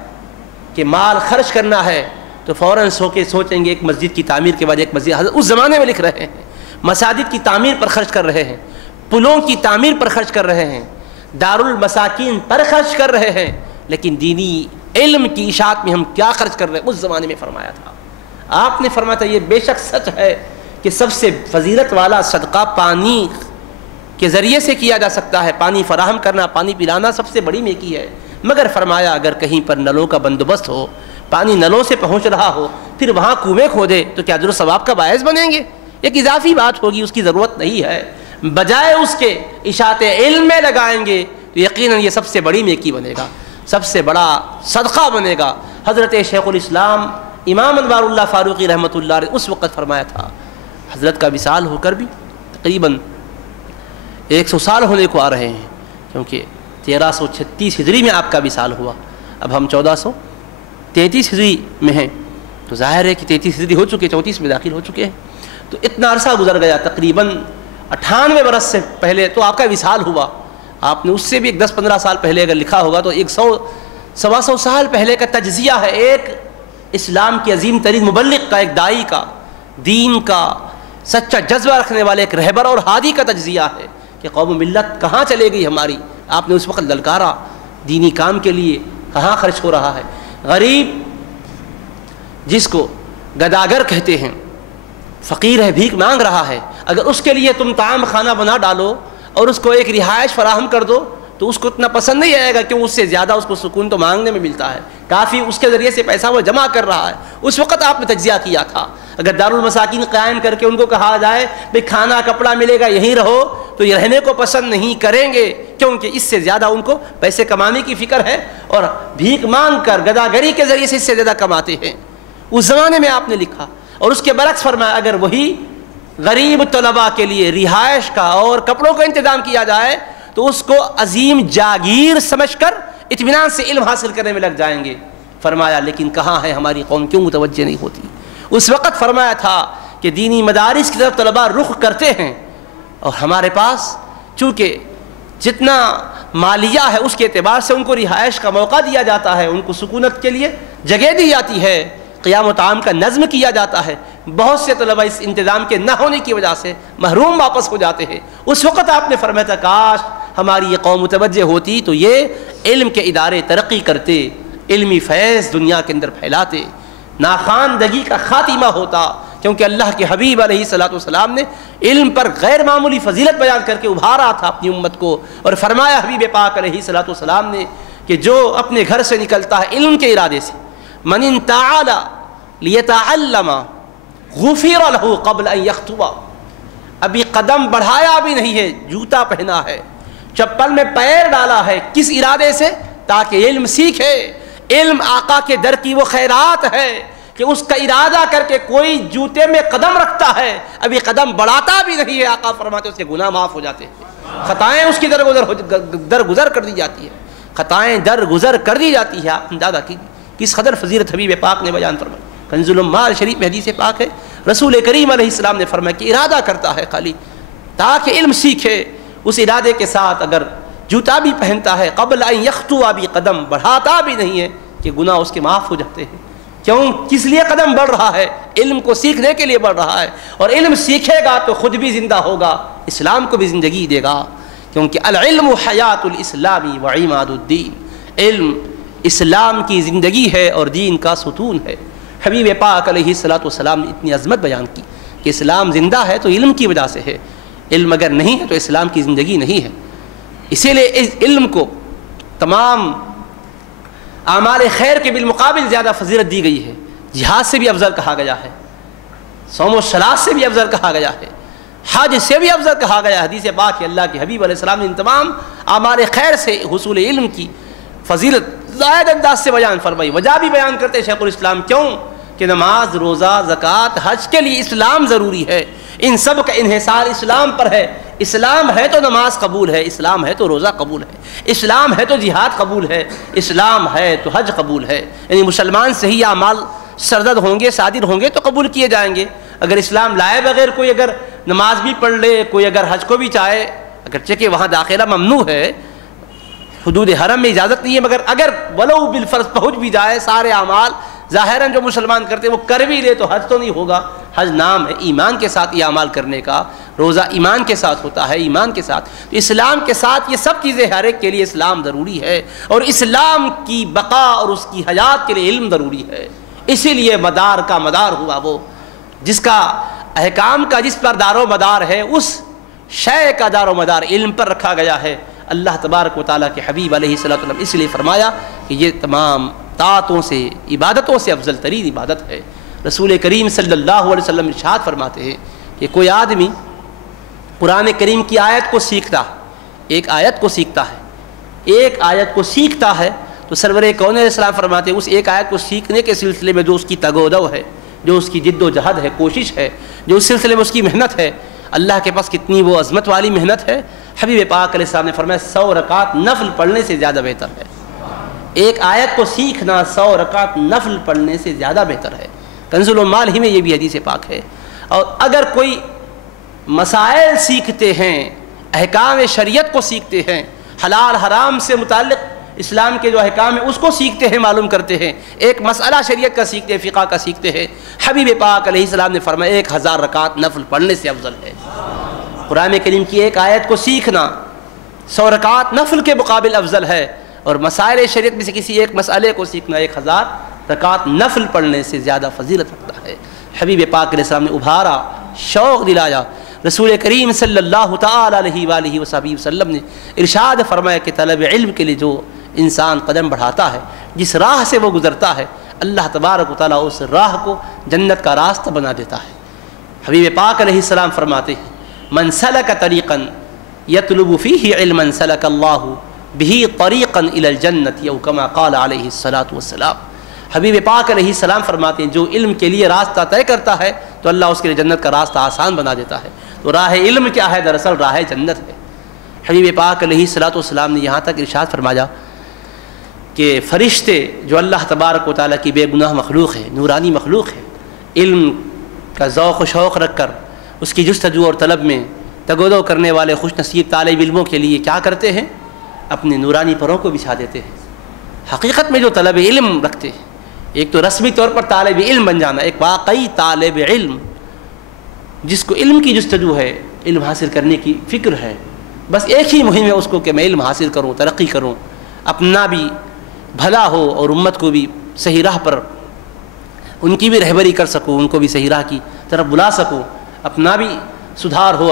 کہ مال خرچ کرنا ہے تو فوراً سوچیں گے ایک مسجد کی تعمیر کے بعد ایک مسجد. حضرت اس زمانے میں لکھ رہے ہیں مساجد کی تعمیر پر خرچ کر رہے ہیں, پلوں کی تعمیر پر خرچ کر رہے ہیں, دارالمساکین پر خرچ کر رہے ہیں, لیکن دینی علم کی اشاعت میں ہم کیا خرچ کر رہے ہیں اس زمانے میں فرمایا تھا. آپ نے فرمایا تھا یہ بے شک سچ ہے کہ سب سے فضیلت والا صدقہ پانی کے ذریعے سے کیا جا سکتا ہے. پانی فراہم کرنا, پانی پلانا سب سے بڑی نیکی ہے. مگر فرمایا اگر کہیں پر نلوں کا بندوبست ہو, پانی نلوں سے پہنچ رہا ہو, پھر وہاں کنویں کھودے تو کیا اجر و ثواب کا باعث بنیں گے؟ ایک اضافی بات ہوگی, اس کی ضرورت نہیں ہے. بجائے اس کے اشاعت علم میں لگائیں گے تو یقیناً یہ سب سے بڑی نیکی بنے گا, سب سے بڑا صدقہ بنے گا. حضرت شیخ الاسلام امام انوار اللہ فاروقی رحمۃ اللہ علیہ اس وقت فرمایا تھا, حضرت کا وصال ہو کر بھی تقریباً 100 سال ہونے کو آ رہے ہیں, کیونکہ 1336 ہجری میں آپ کا وصال ہوا, اب ہم 1433 ہجری میں ہیں, تو ظاہر ہے کہ 33 ہجری ہو چکے, 34 میں داخل ہو چکے ہیں. تو اتنا عرصہ گزر گیا, تقریباً 98 برس سے پہلے تو آپ کا وصال ہوا. آپ نے اس سے بھی 10-15 سال پہلے اگر لکھا ہوگا تو 100-125 سال پہلے کا تجزیہ ہے, ایک اسلام کی عظیم ترین مبلغ کا, ایک داعی کا, دین کا سچا جذبہ رکھنے والے ایک رہبر اور ہادی کا تجزیہ ہے کہ قوم و ملت کہاں چلے گئی ہماری. آپ نے اس وقت للکارا دینی کام کے لیے کہاں خرچ ہو رہا ہے. غریب جس کو گداگر کہتے ہیں, فقیر ہے, بھیک مانگ رہا ہے, اگر اس کے لیے تم طعام کھانا بنا ڈالو اور اس کو ایک رہائش فراہم کر دو تو اس کو اتنا پسند نہیں آئے گا, کیوں اس سے زیادہ اس کو سکون تو مانگنے میں ملتا ہے, کافی اس کے ذریعے سے پیسہ وہ جمع کر رہا ہے. اس وقت آپ نے تجزیہ کیا تھا. اگر دارالمساکین قائم کر کے ان کو کہا جائے بھئی کھانا کپڑا ملے گا یہیں رہو, تو یہ رہنے کو پسند نہیں کریں گے, کیونکہ اس سے زیادہ ان کو پیسے کمانے کی فکر ہے, اور بھیک مانگ کر گداگری کے ذریعے سے اس سے زیادہ کماتے ہیں. اس زمانے میں آپ نے لکھا. اور اس کے برعکس فرمایا اگر وہی غریب طلباء کے لیے رہائش کا اور کپڑوں کا انتظام کیا جائے تو اس کو عظیم جاگیر سمجھ کر اطمینان سے علم حاصل کرنے میں لگ جائیں گے. فرمایا لیکن کہاں ہے ہماری قوم, کیوں متوجہ نہیں ہوتی؟ اس وقت فرمایا تھا کہ دینی مدارس کی طرف طلباء رخ کرتے ہیں, اور ہمارے پاس چونکہ جتنا مالیہ ہے اس کے اعتبار سے ان کو رہائش کا موقع دیا جاتا ہے, ان کو سکونت کے لیے جگہ دی جاتی ہے, قیام و طعام کا نظم کیا جاتا ہے. بہت سے طلباء اس انتظام کے نہ ہونے کی وجہ سے محروم واپس ہو جاتے ہیں. اس وقت آپ نے فرمایا تھا کاش ہماری یہ قوم متوجہ ہوتی تو یہ علم کے ادارے ترقی کرتے, علمی فیض دنیا کے اندر پھیلاتے, ناخواندگی کا خاتمہ ہوتا. کیونکہ اللہ کے حبیب علیہ الصلوۃ والسلام نے علم پر غیر معمولی فضیلت بیان کر کے ابھارا تھا اپنی امت کو, اور فرمایا حبیب پاک علیہ الصلوۃ والسلام نے کہ جو اپنے گھر سے نکلتا ہے علم کے ارادے سے, من انتعل لیتعلم غفر له قبل ان يخطب, ابھی قدم بڑھایا بھی نہیں ہے, جوتا پہنا ہے, چپل میں پیر ڈالا ہے, کس ارادے سے؟ تاکہ علم سیکھے. علم آقا کے در کی وہ خیرات ہے کہ اس کا ارادہ کر کے کوئی جوتے میں قدم رکھتا ہے, ابھی قدم بڑھاتا بھی نہیں ہے, آقا فرماتے اس کے گناہ معاف ہو جاتے ہیں, خطائیں اس کی درگزر کر دی جاتی ہے, خطائیں درگزر کر دی جاتی ہے. آپ اندازہ کی کس قدر فضیلت حبیب پاک نے بیان فرمائی. کنز الامال شریف میں حدیث پاک ہے, رسول کریم علیہ السلام نے فرمایا کہ ارادہ کرتا ہے خالی تاکہ علم سیکھے, اس ارادے کے ساتھ اگر جوتا بھی پہنتا ہے قبل ان یخطو, بھی قدم بڑھاتا بھی نہیں ہے کہ گناہ اس کے معاف ہو جاتے ہیں. کیوں؟ کس لیے قدم بڑھ رہا ہے؟ علم کو سیکھنے کے لیے بڑھ رہا ہے, اور علم سیکھے گا تو خود بھی زندہ ہوگا, اسلام کو بھی زندگی دے گا. کیونکہ العلم حیات الاسلام وعماد الدین, علم اسلام کی زندگی ہے اور دین کا ستون ہے. حبیب پاک علیہ الصلوۃ والسلام نے اتنی عظمت بیان کی کہ اسلام زندہ ہے تو علم کی وجہ سے ہے, علم اگر نہیں ہے تو اسلام کی زندگی نہیں ہے. اسی لیے اس علم کو تمام اعمال خیر کے بالمقابل زیادہ فضیلت دی گئی ہے. جہاد سے بھی افضل کہا گیا ہے, صوم و صلاۃ سے بھی افضل کہا گیا ہے, حج سے بھی افضل کہا گیا ہے. حدیث پاک کہ اللہ کے حبیب علیہ السلام نے ان تمام اعمال خیر سے حصول علم کی فضیلت زائد انداز سے بیان فرمائی. وجہ بھی بیان کرتے شیخ الاسلام, کیوں کہ نماز, روزہ, زکوٰۃ, حج کے لیے اسلام ضروری ہے. ان سب کا انحصار اسلام پر ہے. اسلام ہے تو نماز قبول ہے، اسلام ہے تو روزہ قبول ہے، اسلام ہے تو جہاد قبول ہے، اسلام ہے تو حج قبول ہے۔ یعنی مسلمان صحیح اعمال سرزد ہوں گے، صادر ہوں گے تو قبول کیے جائیں گے۔ اگر اسلام لائے بغیر کوئی اگر نماز بھی پڑھ لے، کوئی اگر حج کو بھی چاہے، اگرچہ کہ وہاں داخلہ ممنوع ہے، حدود حرم میں اجازت نہیں ہے، مگر اگر ولو بالفرض پہنچ بھی جائے، سارے اعمال ظاہراً جو مسلمان کرتے وہ کر بھی لے تو حج تو نہیں ہوگا۔ حج نام ہے ایمان کے ساتھ یہ اعمال کرنے کا، روزہ ایمان کے ساتھ ہوتا ہے، ایمان کے ساتھ۔ تو اسلام کے ساتھ یہ سب چیزیں ہر ایک کے لیے اسلام ضروری ہے، اور اسلام کی بقا اور اس کی حیات کے لیے علم ضروری ہے۔ اسی لیے مدار کا مدار ہوا وہ جس کا احکام کا جس پر دار و مدار ہے، اس شے کا دار و مدار علم پر رکھا گیا ہے۔ اللہ تبارک و تعالیٰ کے حبیب علیہ الصلوۃ والسلام اس لیے فرمایا کہ یہ تمام طاعتوں سے، عبادتوں سے افضل ترین عبادت ہے۔ رسول کریم صلی اللہ علیہ وسلم ارشاد فرماتے ہیں کہ کوئی آدمی قرآن کریم کی آیت کو سیکھتا، ایک آیت کو سیکھتا ہے، ایک آیت کو سیکھتا ہے تو سرور کون علیہ السلام فرماتے ہیں اس ایک آیت کو سیکھنے کے سلسلے میں جو اس کی تگ و دو ہے، جو اس کی جد و جہد ہے، کوشش ہے، جو اس سلسلے میں اس کی محنت ہے، اللہ کے پاس کتنی وہ عظمت والی محنت ہے۔ حبیب پاک علیہ السلام نے فرمایا 100 رکعت نفل پڑھنے سے زیادہ بہتر ہے۔ ایک آیت کو سیکھنا 100 رکعت نفل پڑھنے سے زیادہ بہتر ہے۔ کنز العمال ہی میں یہ بھی حدیث پاک ہے۔ اور اگر کوئی مسائل سیکھتے ہیں، احکام شریعت کو سیکھتے ہیں، حلال حرام سے متعلق اسلام کے جو احکام ہیں اس کو سیکھتے ہیں، معلوم کرتے ہیں، ایک مسئلہ شریعت کا سیکھتے ہیں، فقہ کا سیکھتے ہیں، حبیب پاک علیہ السلام نے فرمایا 1000 رکعت نفل پڑھنے سے افضل ہے۔ قرآن کریم کی ایک آیت کو سیکھنا 100 رکعت نفل کے مقابل افضل ہے، اور مسائل شریعت میں سے کسی ایک مسئلے کو سیکھنا 1000 رکعت نفل پڑھنے سے زیادہ فضیلت رکھتا ہے۔ حبیب پاک علیہ السلام نے ابھارا، شوق دلایا۔ رسول کریم صلی اللہ تعالی علیہ وآلہ وسلم نے ارشاد فرمایا کہ طلب علم کے لیے جو انسان قدم بڑھاتا ہے، جس راہ سے وہ گزرتا ہے، اللہ تبارک و تعالیٰ اس راہ کو جنت کا راستہ بنا دیتا ہے۔ حبیب پاک علیہ السلام فرماتے ہیں من سلک طریقا یطلب فیہ علما سلک اللہ بہ طریقا الی الجنۃ او کما قال علیہ الصلاۃ والسلام۔ حبیب پاک علیہ السلام فرماتے ہیں جو علم کے لیے راستہ طے کرتا ہے تو اللہ اس کے لیے جنت کا راستہ آسان بنا دیتا ہے۔ تو راہ علم کیا ہے؟ دراصل راہ جنت ہے۔ حبیب پاک علیہ الصلاۃ والسلام نے یہاں تک ارشاد فرمایا کہ فرشتے جو اللہ تبارک و تعالیٰ کی بے گناہ مخلوق ہے، نورانی مخلوق ہے، علم کا ذوق و شوق رکھ کر اس کی جستجو اور طلب میں تگ و دو کرنے والے خوش نصیب طالب علموں کے لیے کیا کرتے ہیں؟ اپنے نورانی پروں کو بچھا دیتے ہیں۔ حقیقت میں جو طلب علم رکھتے ہیں، ایک تو رسمی طور پر طالب علم بن جانا، ایک واقعی طالب علم جس کو علم کی جستجو ہے، علم حاصل کرنے کی فکر ہے، بس ایک ہی مہم ہے اس کو کہ میں علم حاصل کروں، ترقی کروں، اپنا بھی بھلا ہو اور امت کو بھی صحیح راہ پر ان کی بھی رہبری کر سکوں، ان کو بھی صحیح راہ کی طرف بلا سکوں، اپنا بھی سدھار ہو،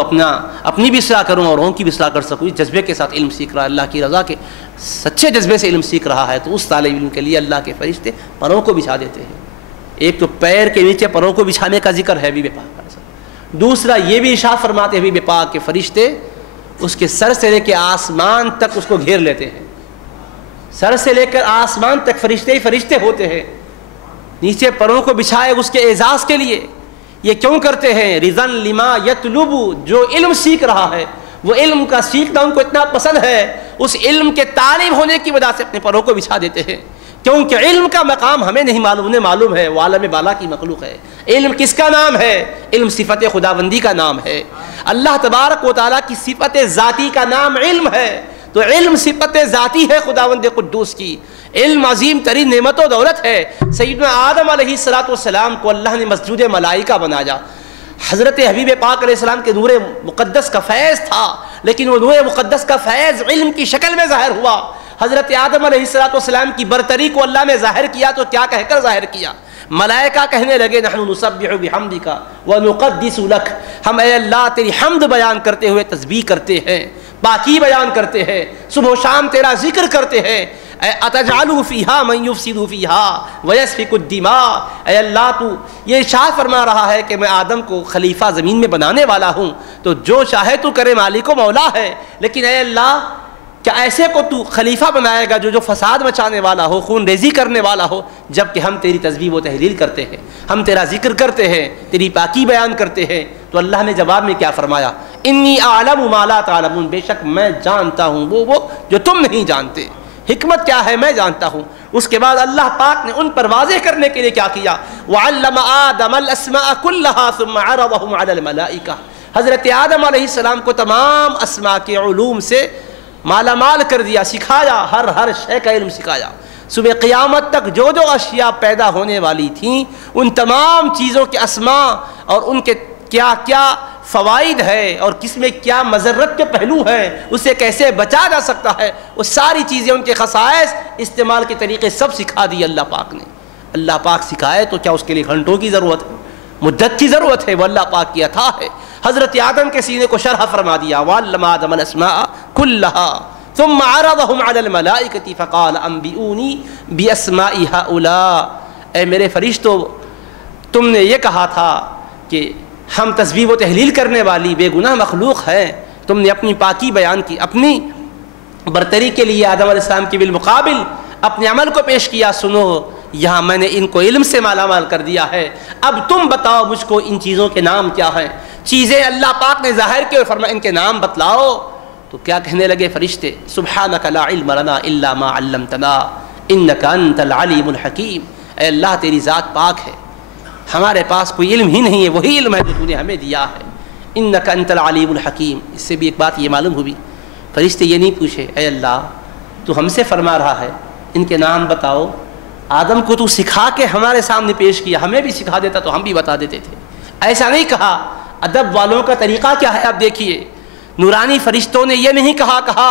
اپنی بھی اصلاح کروں اور ان کی بھی اصلاح کر سکوں۔ اس جذبے کے ساتھ علم سیکھ رہا ہے، اللہ کی رضا کے سچے جذبے سے علم سیکھ رہا ہے، تو اس طالب علم کے لیے اللہ کے فرشتے پروں کو بچھا دیتے ہیں۔ ایک تو پیر کے نیچے پروں کو بچھانے کا ذکر ہے حبیب پاک کا، دوسرا یہ بھی ارشاد فرماتے ہیں حبیب پاک کے فرشتے اس کے سر سے لے کے آسمان تک اس کو گھیر لیتے ہیں۔ سر سے لے کر آسمان تک فرشتے ہی فرشتے ہوتے ہیں، نیچے پروں کو بچھائے اس کے اعزاز کے لیے۔ یہ کیوں کرتے ہیں؟ رضن لما یطلب، جو علم سیکھ رہا ہے وہ علم کا سیکھنا ان کو اتنا پسند ہے، اس علم کے طالب ہونے کی وجہ سے اپنے پروں کو بچھا دیتے ہیں، کیونکہ علم کا مقام ہمیں نہیں معلوم، انہیں معلوم ہے، وہ عالم بالا کی مخلوق ہے۔ علم کس کا نام ہے؟ علم صفت خداوندی کا نام ہے، اللہ تبارک و تعالیٰ کی صفت ذاتی کا نام علم ہے، تو علم صفت ذاتی ہے خداوند قدوس کی۔ علم عظیم ترین نعمت و دولت ہے۔ سیدنا آدم علیہ السلام کو اللہ نے مسجود ملائکہ بنایا، حضرت حبیب پاک علیہ السلام کے نور مقدس کا فیض تھا، لیکن وہ نور مقدس کا فیض علم کی شکل میں ظاہر ہوا۔ حضرت آدم علیہ السلام کی برتری کو اللہ نے ظاہر کیا تو کیا کہہ کر ظاہر کیا؟ ملائکہ کہنے لگے نحن نسبح بحمدک ونقدس لک، ہم اے اللہ تیری حمد بیان کرتے ہوئے تسبیح کرتے ہیں، پاکی بیان کرتے ہیں، صبح و شام تیرا ذکر کرتے ہیں۔ اتجعل فیہا من یفسد فیہا ویسفک الدماء، اے اللہ تو یہ ارشاد فرما رہا ہے کہ میں آدم کو خلیفہ زمین میں بنانے والا ہوں، تو جو چاہے تو کرے، مالک و مولا ہے، لیکن اے اللہ کیا ایسے کو تو خلیفہ بنائے گا جو فساد مچانے والا ہو، خون ریزی کرنے والا ہو، جبکہ ہم تیری تسبیح و تحلیل کرتے ہیں، ہم تیرا ذکر کرتے ہیں، تیری پاکی بیان کرتے ہیں۔ تو اللہ نے جواب میں کیا فرمایا؟ انی اعلم ما لا تعلمون، بے شک میں جانتا ہوں وہ جو تم نہیں جانتے۔ حکمت کیا ہے میں جانتا ہوں۔ اس کے بعد اللہ پاک نے ان پر واضح کرنے کے لیے کیا کیا، وعلم آدم الاسماء كلها ثم عرضهم على الملائکہ، حضرت آدم علیہ السلام کو تمام اسماء کے علوم سے مالا مال کر دیا، سکھایا، ہر شے کا علم سکھایا۔ صبح قیامت تک جو اشیاء پیدا ہونے والی تھیں ان تمام چیزوں کے اسماء اور ان کے کیا کیا فوائد ہے اور کس میں کیا مضرت کے پہلو ہیں، اسے کیسے بچا جا سکتا ہے، وہ ساری چیزیں، ان کے خصائص، استعمال کے طریقے سب سکھا دی اللہ پاک نے۔ اللہ پاک سکھائے تو کیا اس کے لیے گھنٹوں کی ضرورت ہے، مدت کی ضرورت ہے؟ وہ اللہ پاک کی عطا ہے۔ حضرت آدم کے سینے کو شرح فرما دیا، وعلم آدم الاسماء كلها ثم عرضهم على الملائکۃ فقال انبئونی باسماء هؤلاء، اے میرے فرشتوں تم نے یہ کہا تھا کہ ہم تسبیح و تحلیل کرنے والی بے گناہ مخلوق ہیں، تم نے اپنی پاکی بیان کی، اپنی برتری کے لیے آدم علیہ السلام کے بالمقابل اپنے عمل کو پیش کیا۔ سنو یہاں میں نے ان کو علم سے مالا مال کر دیا ہے، اب تم بتاؤ مجھ کو ان چیزوں کے نام کیا ہیں۔ چیزیں اللہ پاک نے ظاہر کی اور فرمایا ان کے نام بتلاؤ، تو کیا کہنے لگے فرشتے، سبحانک لا علم لنا الا ما علمتنا انک انت العلیم الحکیم، اے اللہ تیری ذات پاک ہے، ہمارے پاس کوئی علم ہی نہیں ہے، وہی علم ہے جو تو نے ہمیں دیا ہے، انک انت العلیم الحکیم۔ اس سے بھی ایک بات یہ معلوم ہوئی، فرشتے یہ نہیں پوچھے اے اللہ تو ہم سے فرما رہا ہے ان کے نام بتاؤ، آدم کو تو سکھا کے ہمارے سامنے پیش کیا، ہمیں بھی سکھا دیتا تو ہم بھی بتا دیتے تھے، ایسا نہیں کہا۔ ادب والوں کا طریقہ کیا ہے اب دیکھیے، نورانی فرشتوں نے یہ نہیں کہا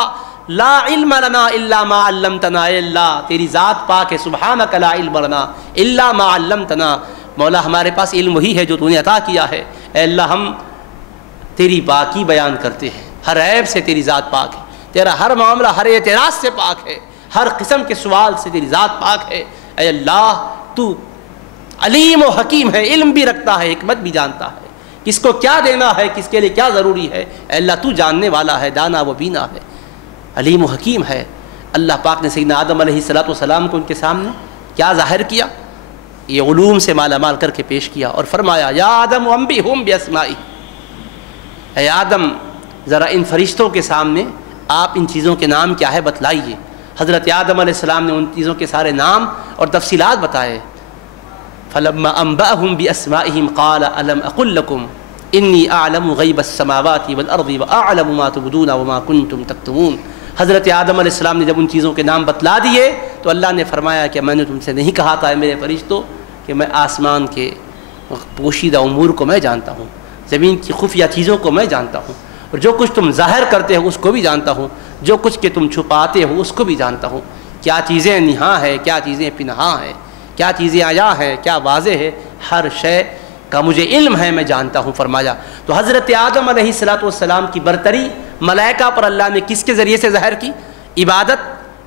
لا علم لنا الا ما علمتنا، اے اللہ تیری ذات پاک ہے، سبحانک لا علم لنا الا ما علمتنا، مولا ہمارے پاس علم وہی ہے جو تو نے عطا کیا ہے، اے اللہ ہم تیری پاکی بیان کرتے ہیں، ہر عیب سے تیری ذات پاک ہے، تیرا ہر معاملہ ہر اعتراض سے پاک ہے، ہر قسم کے سوال سے تیری ذات پاک ہے، اے اللہ تو علیم و حکیم ہے، علم بھی رکھتا ہے، حکمت بھی جانتا ہے، کس کو کیا دینا ہے، کس کے لیے کیا ضروری ہے، اے اللہ تو جاننے والا ہے، دانا و بینا ہے، علیم و حکیم ہے۔ اللہ پاک نے سیدنا آدم علیہ السلام کو ان کے سامنے کیا ظاہر کیا، یہ علوم سے مالا مال کر کے پیش کیا اور فرمایا یا آدم انبئہم باسمائہم، اے آدم ذرا ان فرشتوں کے سامنے آپ ان چیزوں کے نام کیا ہے بتلائیے۔ حضرت آدم علیہ السلام نے ان چیزوں کے سارے نام اور تفصیلات بتائے۔ فلما انبأهم باسمائهم قال الم اقل لكم انی اعلم غیب السماوات والارض واعلم ما تبدون وما کنتم تکتمون۔ حضرت آدم علیہ السلام نے جب ان چیزوں کے نام بتلا دیے تو اللہ نے فرمایا کہ میں نے تم سے نہیں کہا تھا میرے فرشتوں کہ میں آسمان کے پوشیدہ امور کو میں جانتا ہوں، زمین کی خفیہ چیزوں کو میں جانتا ہوں، اور جو کچھ تم ظاہر کرتے ہو اس کو بھی جانتا ہوں، جو کچھ کہ تم چھپاتے ہو اس کو بھی جانتا ہوں، کیا چیزیں نہاں ہے، کیا چیزیں پنہاں ہیں، کیا چیزیں عیاں ہیں، کیا واضح ہے، ہر شے کا مجھے علم ہے، میں جانتا ہوں فرمایا۔ تو حضرت آدم علیہ السلام کی برتری ملائکہ پر اللہ نے کس کے ذریعے سے ظاہر کی؟ عبادت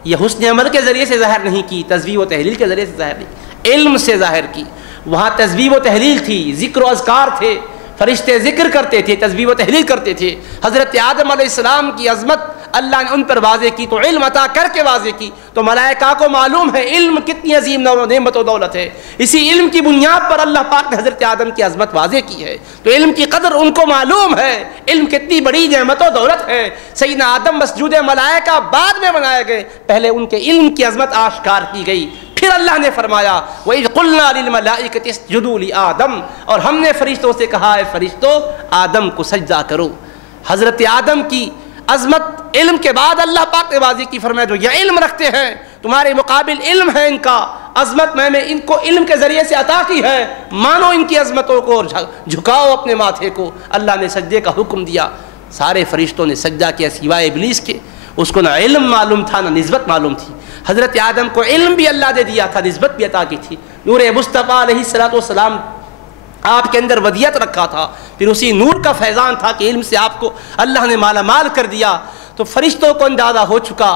یا حسن عمل کے ذریعے سے ظاہر نہیں کی، تسبیح و تحلیل کے ذریعے سے ظاہر نہیں کی، علم سے ظاہر کی۔ وہاں تسبیح و تحلیل تھی، ذکر و اذکار تھے، فرشتے ذکر کرتے تھے، تسبیح و تحلیل کرتے تھے۔ حضرت آدم علیہ السلام کی عظمت اللہ نے ان پر واضح کی تو علم عطا کر کے واضح کی، تو ملائکہ کو معلوم ہے علم کتنی عظیم نعمت و دولت ہے، اسی علم کی بنیاد پر اللہ پاک نے حضرت آدم کی عظمت واضح کی ہے، تو علم کی قدر ان کو معلوم ہے، علم کتنی بڑی نعمت و دولت ہے۔ سیدنا آدم مسجود ملائکہ بعد میں بنائے گئے، پہلے ان کے علم کی عظمت آشکار کی گئی۔ پھر اللہ نے فرمایا وَإِذْ قُلْنَا لِلْمَلَائِكَةِ اسْجُدُوا لِآدَمَ، اور ہم نے فرشتوں سے کہا ہے فرشتوں آدم کو سجدہ کرو۔ حضرت آدم کی عظمت علم کے بعد اللہ پاک نے واضح کی، فرمایا جو یہ علم رکھتے ہیں تمہارے مقابل علم ہے ان کا، عظمت میں نے ان کو علم کے ذریعے سے عطا کی ہے، مانو ان کی عظمتوں کو اور جھکاؤ اپنے ماتھے کو۔ اللہ نے سجدے کا حکم دیا، سارے فرشتوں نے سجدہ کیا سوائے ابلیس کے، اس کو نہ علم معلوم تھا نہ نسبت معلوم تھی۔ حضرت آدم کو علم بھی اللہ نے دیا تھا، نسبت بھی عطا کی تھی، نور مصطفیٰ علیہ السلام آپ کے اندر ودیت رکھا تھا، پھر اسی نور کا فیضان تھا کہ علم سے آپ کو اللہ نے مالا مال کر دیا۔ تو فرشتوں کو اندازہ ہو چکا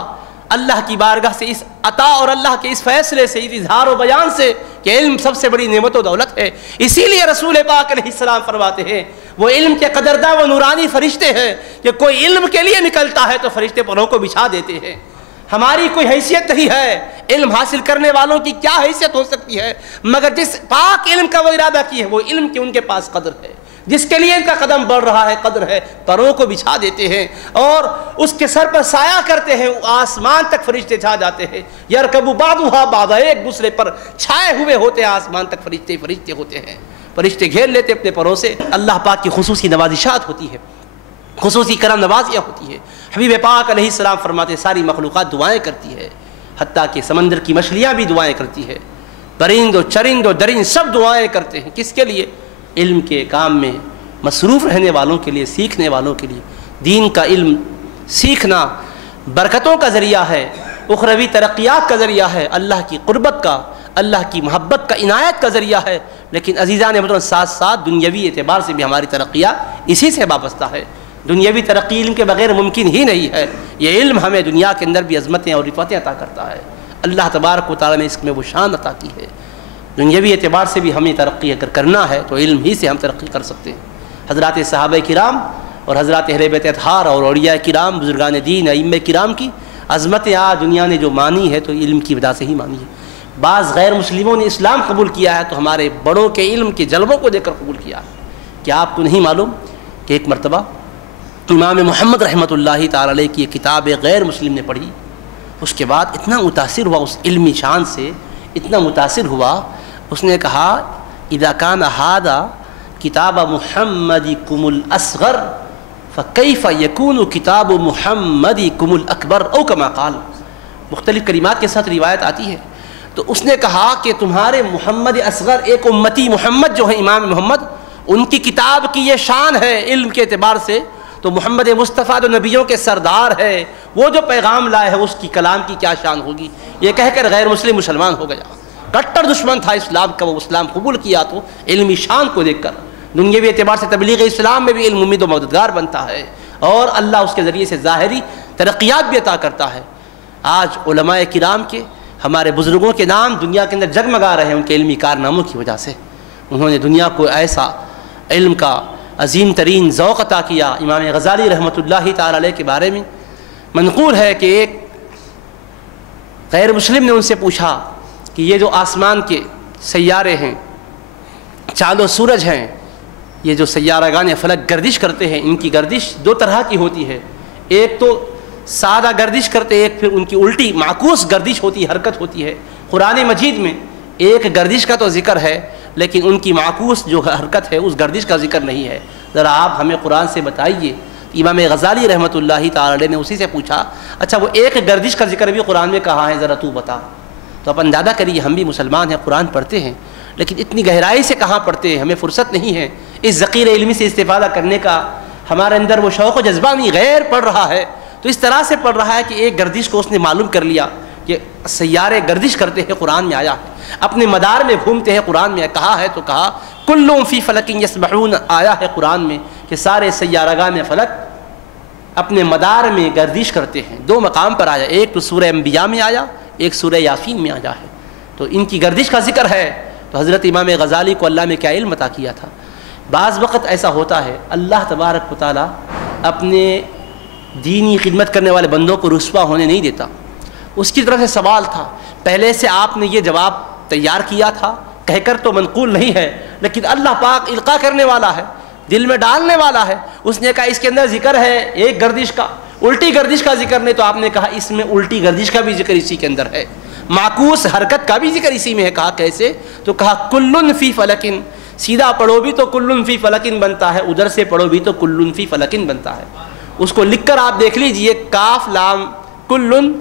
اللہ کی بارگاہ سے اس عطا اور اللہ کے اس فیصلے سے، اس اظہار و بیان سے کہ علم سب سے بڑی نعمت و دولت ہے۔ اسی لیے رسول پاک علیہ السلام فرماتے ہیں وہ علم کے قدرداں وہ نورانی فرشتے ہیں کہ کوئی علم کے لیے نکلتا ہے تو فرشتے پروں کو بچھا دیتے ہیں۔ ہماری کوئی حیثیت نہیں ہے، علم حاصل کرنے والوں کی کیا حیثیت ہو سکتی ہے، مگر جس پاک علم کا وہ ارادہ کی ہے وہ علم کی ان کے پاس قدر ہے، جس کے لیے ان کا قدم بڑھ رہا ہے قدر ہے، پروں کو بچھا دیتے ہیں اور اس کے سر پر سایہ کرتے ہیں، آسمان تک فرشتے چھا جاتے ہیں، یرکب بعضھا بعضا، ایک دوسرے پر چھائے ہوئے ہوتے ہیں، آسمان تک فرشتے فرشتے ہوتے ہیں، فرشتے گھیر لیتے اپنے پروں سے۔ اللہ پاک کی خصوصی نوازشات ہوتی ہے، خصوصی کرم نوازیاں ہوتی ہے۔ حبیب پاک علیہ السلام فرماتے ساری مخلوقات دعائیں کرتی ہے، حتیٰ کہ سمندر کی مچھلیاں بھی دعائیں کرتی ہے، پرند و چرند و درند سب دعائیں کرتے ہیں۔ کس کے لیے؟ علم کے کام میں مصروف رہنے والوں کے لیے، سیکھنے والوں کے لیے۔ دین کا علم سیکھنا برکتوں کا ذریعہ ہے، اخروی ترقیات کا ذریعہ ہے، اللہ کی قربت کا، اللہ کی محبت کا، عنایت کا ذریعہ ہے، لیکن عزیزان محترم ساتھ ساتھ دنیاوی اعتبار سے بھی ہماری ترقیات اسی سے وابستہ ہے۔ دنیاوی ترقی علم کے بغیر ممکن ہی نہیں ہے۔ یہ علم ہمیں دنیا کے اندر بھی عظمتیں اور رفعتیں عطا کرتا ہے۔ اللہ تبارک و تعالیٰ نے اس میں وہ شان عطا کی ہے۔ دنیاوی اعتبار سے بھی ہمیں ترقی اگر کرنا ہے تو علم ہی سے ہم ترقی کر سکتے ہیں۔ حضرات صحابہ کرام اور حضرات اہل بیت اطہار اور اولیاء کرام، بزرگان دین، ائمہ کرام کی عظمتیں آج دنیا نے جو مانی ہے تو علم کی وجہ سے ہی مانی ہے۔ بعض غیر مسلموں نے اسلام قبول کیا ہے تو ہمارے بڑوں کے علم کے جلووں کو دیکھ کر قبول کیا ہے۔ کیا آپ کو نہیں معلوم کہ ایک مرتبہ امام محمد رحمۃ اللہ تعالی علیہ کی ایک کتاب غیر مسلم نے پڑھی، اس کے بعد اتنا متاثر ہوا اس علمی شان سے، اتنا متاثر ہوا، اس نے کہا اذا کان ھذا کتاب محمدکم الاصغر فکیف یکون کتاب محمدکم الاکبر او کما قال۔ مختلف کلمات کے ساتھ روایت آتی ہے، تو اس نے کہا کہ تمہارے محمد اصغر، ایک امتی محمد جو ہے امام محمد، ان کی کتاب کی یہ شان ہے علم کے اعتبار سے، تو محمد مصطفیٰ جو نبیوں کے سردار ہے، وہ جو پیغام لائے ہے اس کی کلام کی کیا شان ہوگی۔ یہ کہہ کر غیر مسلم مسلمان ہو گیا، کٹر دشمن تھا اسلام کا، وہ اسلام قبول کیا تو علمی شان کو دیکھ کر دنیاوی اعتبار سے تبلیغ اسلام میں بھی علم امید و مددگار بنتا ہے، اور اللہ اس کے ذریعے سے ظاہری ترقیات بھی عطا کرتا ہے۔ آج علماء کرام کے، ہمارے بزرگوں کے نام دنیا کے اندر جگمگا رہے ہیں ان کے علمی کارناموں کی وجہ سے۔ انہوں نے دنیا کو ایسا علم کا عظیم ترین ذوق عطا کیا۔ امام غزالی رحمۃ اللہ تعالی علیہ کے بارے میں منقول ہے کہ ایک غیر مسلم نے ان سے پوچھا کہ یہ جو آسمان کے سیارے ہیں، چاند و سورج ہیں، یہ جو سیارگان فلک گردش کرتے ہیں، ان کی گردش دو طرح کی ہوتی ہے، ایک تو سادہ گردش کرتے، ایک پھر ان کی الٹی معکوس گردش ہوتی ہے، حرکت ہوتی ہے۔ قرآن مجید میں ایک گردش کا تو ذکر ہے لیکن ان کی معکوس جو حرکت ہے اس گردش کا ذکر نہیں ہے۔ ذرا آپ ہمیں قرآن سے بتائیے۔ امام غزالی رحمۃ اللہ تعالی علیہ نے اسی سے پوچھا، اچھا وہ ایک گردش کا ذکر بھی قرآن میں کہاں ہے، ذرا تو بتا۔ تو آپ اندازہ کریے، ہم بھی مسلمان ہیں، قرآن پڑھتے ہیں، لیکن اتنی گہرائی سے کہاں پڑھتے ہیں، ہمیں فرصت نہیں ہے اس ذخیر علمی سے استفادہ کرنے کا، ہمارے اندر وہ شوق و جذبہ نہیں، غیر پڑھ رہا ہے تو اس طرح سے پڑھ رہا ہے کہ ایک گردش کو اس نے معلوم کر لیا کہ سیارے گردش کرتے ہیں، قرآن میں آیا ہے، اپنے مدار میں گھومتے ہیں، قرآن میں کہا ہے تو کہا کل فی فلک یسبحون، آیا ہے قرآن میں کہ سارے سیارگان فلک اپنے مدار میں گردش کرتے ہیں۔ دو مقام پر آیا، ایک تو سورہ انبیاء میں آیا، ایک سورہ یاسین میں آیا ہے، تو ان کی گردش کا ذکر ہے۔ تو حضرت امام غزالی کو اللہ نے کیا علم عطا کیا تھا۔ بعض وقت ایسا ہوتا ہے اللہ تبارک و تعالیٰ اپنے دینی خدمت کرنے والے بندوں کو رسوا ہونے نہیں دیتا۔ اس کی طرف سے سوال تھا، پہلے سے آپ نے یہ جواب تیار کیا تھا، کہہ کر تو منقول نہیں ہے لیکن اللہ پاک القاء کرنے والا ہے، دل میں ڈالنے والا ہے۔ اس نے کہا اس کے اندر ذکر ہے ایک گردش کا، الٹی گردش کا ذکر نہیں، تو آپ نے کہا اس میں الٹی گردش کا بھی ذکر اسی کے اندر ہے، معکوس حرکت کا بھی ذکر اسی میں ہے۔ کہا کیسے؟ تو کہا کلن فی فلکن، سیدھا پڑھو بھی تو کلن فی فلکن بنتا ہے، ادھر سے پڑھو بھی تو کلن فی فلکن بنتا ہے۔ اس کو لکھ کر آپ دیکھ لیجئے، کاف لام کلن،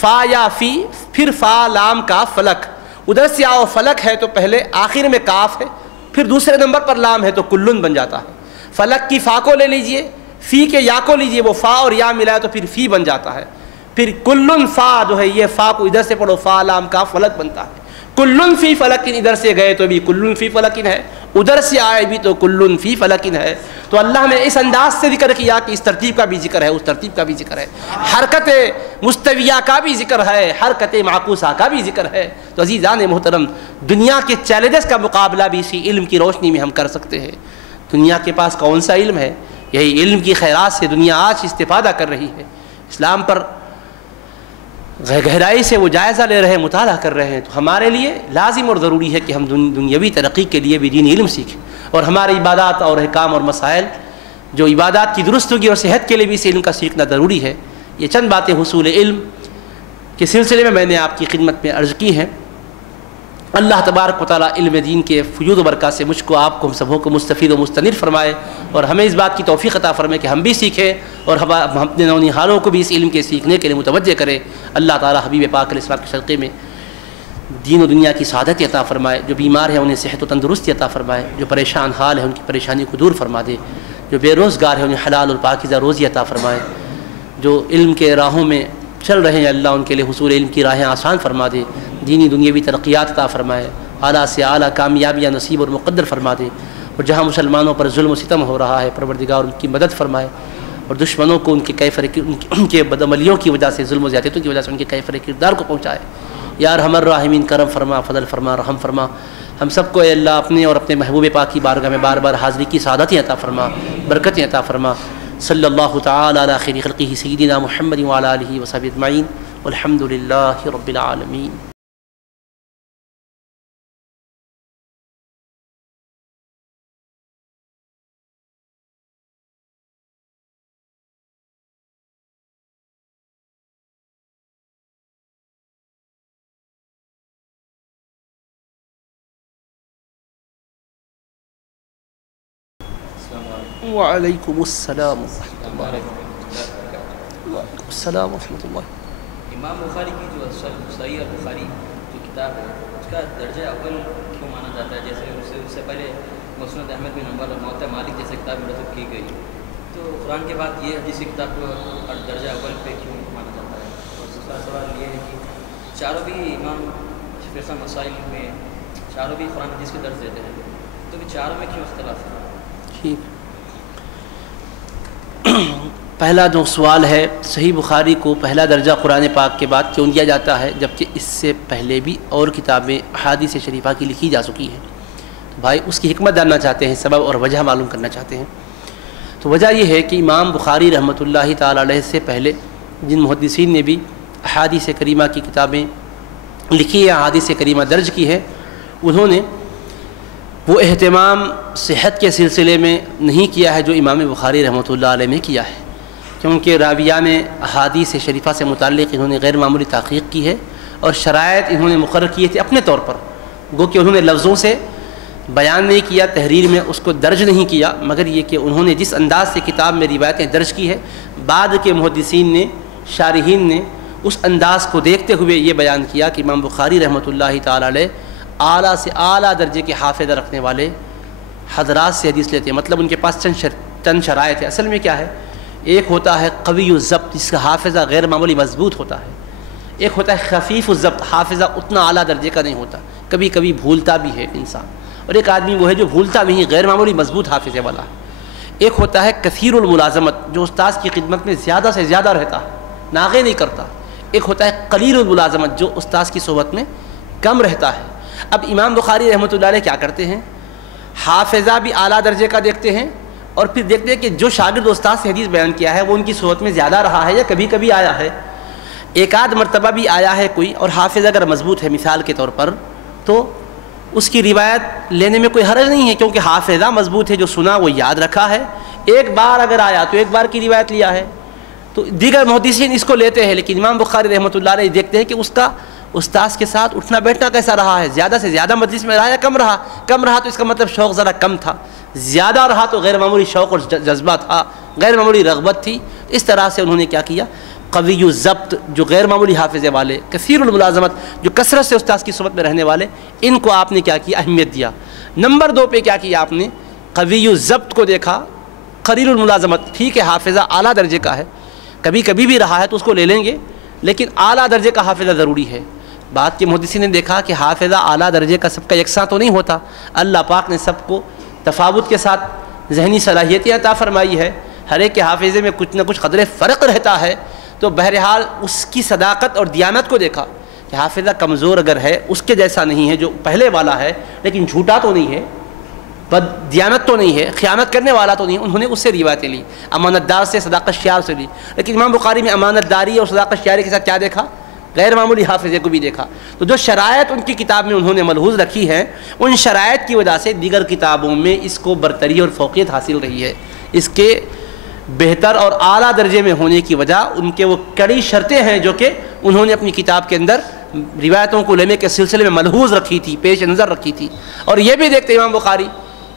فا یا فی، پھر فا لام کا فلک، ادھر سے آؤ فلک ہے تو پہلے آخر میں کاف ہے، پھر دوسرے نمبر پر لام ہے تو کلن بن جاتا ہے۔ فلک کی فا کو لے لیجئے، فی کے یا کو لیجئے، وہ فا اور یا ملا ہے تو پھر فی بن جاتا ہے۔ پھر کلن فا جو ہے یہ فا کو ادھر سے پڑھو، فا لام کا فلک بنتا ہے۔ کلن فی فلکن، ادھر سے گئے تو بھی کلن فی فلکن ہے، ادھر سے آئے بھی تو کلن فی فلکن ہے۔ تو اللہ نے اس انداز سے ذکر کیا کہ اس ترتیب کا بھی ذکر ہے، اس ترتیب کا بھی ذکر ہے، حرکت مستویہ کا بھی ذکر ہے، حرکت معکوسہ کا بھی ذکر ہے۔ تو عزیزان محترم، دنیا کے چیلنجز کا مقابلہ بھی اسی علم کی روشنی میں ہم کر سکتے ہیں۔ دنیا کے پاس کون سا علم ہے؟ یہی علم کی خیرات سے دنیا آج استفادہ کر رہی ہے۔ اسلام پر گہرائی سے وہ جائزہ لے رہے ہیں، مطالعہ کر رہے ہیں، تو ہمارے لیے لازم اور ضروری ہے کہ ہم دنیاوی ترقی کے لیے بھی دینی علم سیکھیں، اور ہمارے عبادات اور احکام اور مسائل جو عبادات کی درستگی اور صحت کے لیے بھی اس علم کا سیکھنا ضروری ہے۔ یہ چند باتیں حصول علم کے سلسلے میں نے آپ کی خدمت میں عرض کی ہیں۔ اللہ تبارک و تعالیٰ علم دین کے فیوض و برکات سے مجھ کو، آپ کو، ہم سبوں کو مستفید و مستنیر فرمائے، اور ہمیں اس بات کی توفیق عطا فرمائے کہ ہم بھی سیکھیں اور ہم اپنے نونہالوں کو بھی اس علم کے سیکھنے کے لیے متوجہ کریں۔ اللہ تعالیٰ حبیب پاک علیہ السلام کے صدقے میں دین و دنیا کی سعادت عطا فرمائے، جو بیمار ہیں انہیں صحت و تندرستی عطا فرمائے، جو پریشان حال ہیں ان کی پریشانی کو دور فرما دے، جو بے روزگار ہیں انہیں حلال اور پاکیزہ روزی عطا فرمائے، جو علم کے راہوں میں چل رہے ہیں اللہ ان کے لیے حصول علم کی راہیں آسان فرما دے، دینی دنیاوی ترقیات عطا فرمائے، اعلیٰ سے اعلیٰ کامیابیاں نصیب اور مقدر فرما دے، اور جہاں مسلمانوں پر ظلم و ستم ہو رہا ہے پروردگار ان کی مدد فرمائے، اور دشمنوں کو ان کے بدعملیوں کی وجہ سے، ظلم و زیادتیوں کی وجہ سے ان کے کیفر کردار کو پہنچائے۔ یا ارحم الراحمین، کرم فرما، فضل فرما، رحم فرما، ہم سب کو اے اللہ اپنے اور اپنے محبوب پاک کی بارگاہ میں بار بار حاضری کی سعادتیں عطا فرما، برکتیں عطا فرما۔ صلی اللہ تعالی علی خیر خلقہ سیدنا محمد وعلی آلہ وصحبہ اجمعین، والحمد للہ رب العالمین۔ وعلیکم السلام ورحمۃ اللہ۔ وعلیکم السلام ورحمۃ اللہ۔ امام بخاری کی جو صحیح البخاری جو کتاب ہے اس کا درجہ اول کیوں مانا جاتا ہے؟ جیسے اس سے پہلے مسند احمد بن حنبل اور موطا مالک جیسے کتاب مرتب کی گئی، تو قرآن کے بعد یہ حدیث کتاب کو درجہ اول پہ کیوں مانا جاتا ہے؟ اور دوسرا سوال یہ ہے کہ چاروں بھی امام فقہ مسائل میں چاروں بھی قرآن حدیث کے درج دیتے ہیں، تو بھی چاروں میں کیوں اختلاف ہے؟ ٹھیک، پہلا جو سوال ہے، صحیح بخاری کو پہلا درجہ قرآن پاک کے بعد کیوں دیا جاتا ہے جبکہ اس سے پہلے بھی اور کتابیں احادیث شریفہ کی لکھی جا چکی ہیں؟ تو بھائی اس کی حکمت جاننا چاہتے ہیں، سبب اور وجہ معلوم کرنا چاہتے ہیں۔ تو وجہ یہ ہے کہ امام بخاری رحمۃ اللہ تعالی علیہ سے پہلے جن محدثین نے بھی احادیث کریمہ کی کتابیں لکھی ہے، احادیث کریمہ درج کی ہے، انہوں نے وہ اہتمام صحت کے سلسلے میں نہیں کیا ہے جو امام بخاری رحمۃ اللہ علیہ نے کیا ہے، کیونکہ راویان احادیث شریفہ سے متعلق انہوں نے غیر معمولی تحقیق کی ہے، اور شرائط انہوں نے مقرر کیے تھے اپنے طور پر، گو کہ انہوں نے لفظوں سے بیان نہیں کیا، تحریر میں اس کو درج نہیں کیا، مگر یہ کہ انہوں نے جس انداز سے کتاب میں روایتیں درج کی ہے، بعد کے محدثین نے، شارحین نے اس انداز کو دیکھتے ہوئے یہ بیان کیا کہ امام بخاری رحمۃ اللہ تعالی علیہ اعلیٰ سے اعلیٰ درجے کے حافظہ رکھنے والے حضرات سے حدیث لیتے ہیں، مطلب ان کے پاس چند شرائط ہے۔ اصل میں کیا ہے، ایک ہوتا ہے قوی الضبط جس کا حافظہ غیر معمولی مضبوط ہوتا ہے، ایک ہوتا ہے خفیف الضبط، حافظہ اتنا اعلیٰ درجے کا نہیں ہوتا، کبھی کبھی بھولتا بھی ہے انسان، اور ایک آدمی وہ ہے جو بھولتا بھی غیر معمولی مضبوط حافظے والا ہے۔ ایک ہوتا ہے کثیر الملازمت جو استاذ کی خدمت میں زیادہ سے زیادہ رہتا ہے، ناغے نہیں کرتا۔ ایک ہوتا ہے قلیل الملازمت جو استاذ کی صحبت میں کم رہتا ہے۔ اب امام بخاری رحمۃ اللہ علیہ کیا کرتے ہیں، حافظہ بھی اعلیٰ درجے کا دیکھتے ہیں، اور پھر دیکھتے ہیں کہ جو شاگرد استاد سے حدیث بیان کیا ہے وہ ان کی صحبت میں زیادہ رہا ہے یا کبھی کبھی آیا ہے، ایک آدھ مرتبہ بھی آیا ہے کوئی، اور حافظ اگر مضبوط ہے مثال کے طور پر، تو اس کی روایت لینے میں کوئی حرج نہیں ہے، کیونکہ حافظہ مضبوط ہے، جو سنا وہ یاد رکھا ہے، ایک بار اگر آیا تو ایک بار کی روایت لیا ہے، تو دیگر محدثین اس کو لیتے ہیں، لیکن امام بخاری رحمۃ اللہ علیہ دیکھتے ہیں کہ اس کا استاذ کے ساتھ اٹھنا بیٹھنا کیسا رہا ہے، زیادہ سے زیادہ مجلس میں رہا یا کم رہا، کم رہا تو اس کا مطلب شوق ذرا کم تھا، زیادہ رہا تو غیر معمولی شوق اور جذبہ تھا، غیر معمولی رغبت تھی۔ اس طرح سے انہوں نے کیا کیا، قوی الضبط جو غیر معمولی حافظے والے، کثیر الملازمت جو کثرت سے استاذ کی صحبت میں رہنے والے، ان کو آپ نے کیا کیا، اہمیت دیا۔ نمبر 2 پہ کیا کیا آپ نے، قوی الضبط کو دیکھا، قلیل الملازمت ٹھیک ہے حافظہ اعلیٰ درجے کا ہے، کبھی کبھی بھی رہا ہے تو اس کو لے لیں گے، لیکن اعلیٰ درجے کا حافظہ ضروری ہے۔ بعد کے محدثین نے دیکھا کہ حافظہ اعلیٰ درجے کا سب کا یکساں تو نہیں ہوتا، اللہ پاک نے سب کو تفاوت کے ساتھ ذہنی صلاحیتیں عطا فرمائی ہے، ہر ایک کے حافظے میں کچھ نہ کچھ قدر فرق رہتا ہے، تو بہرحال اس کی صداقت اور دیانت کو دیکھا کہ حافظہ کمزور اگر ہے اس کے جیسا نہیں ہے جو پہلے والا ہے، لیکن جھوٹا تو نہیں ہے، بد دیانت تو نہیں ہے، خیانت کرنے والا تو نہیں، انہوں نے اس سے روایتیں لی، امانت دار سے، صداقت شیار سے لی۔ لیکن امام بخاری میں امانت داری اور صداقت شیاری کے ساتھ کیا دیکھا، غیر معمولی حافظے کو بھی دیکھا۔ تو جو شرائط ان کی کتاب میں انہوں نے ملحوظ رکھی ہیں، ان شرائط کی وجہ سے دیگر کتابوں میں اس کو برتری اور فوقیت حاصل رہی ہے۔ اس کے بہتر اور اعلیٰ درجے میں ہونے کی وجہ ان کے وہ کڑی شرطیں ہیں جو کہ انہوں نے اپنی کتاب کے اندر روایتوں کو لینے کے سلسلے میں ملحوظ رکھی تھی، پیش نظر رکھی تھی۔ اور یہ بھی دیکھتے امام بخاری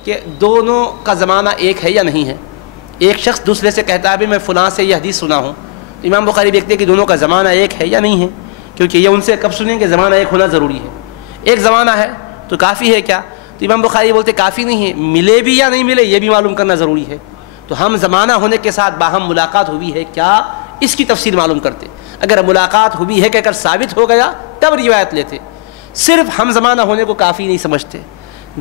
کہ دونوں کا زمانہ ایک ہے یا نہیں ہے۔ ایک شخص دوسرے سے کہتا ہے بھی میں فلاں سے یہ حدیث سنا ہوں، تو امام بخاری دیکھتے ہیں کہ دونوں کا زمانہ ایک ہے یا نہیں ہے، کیونکہ یہ ان سے کب سنیں کہ زمانہ ایک ہونا ضروری ہے۔ ایک زمانہ ہے تو کافی ہے کیا؟ تو امام بخاری بولتے کافی نہیں ہے، ملے بھی یا نہیں ملے یہ بھی معلوم کرنا ضروری ہے۔ تو ہم زمانہ ہونے کے ساتھ باہم ملاقات ہوئی ہے کیا، اس کی تفصیل معلوم کرتے۔ اگر ملاقات ہوئی ہے کہ اگر ثابت ہو گیا تب روایت لیتے، صرف ہم زمانہ ہونے کو کافی نہیں سمجھتے۔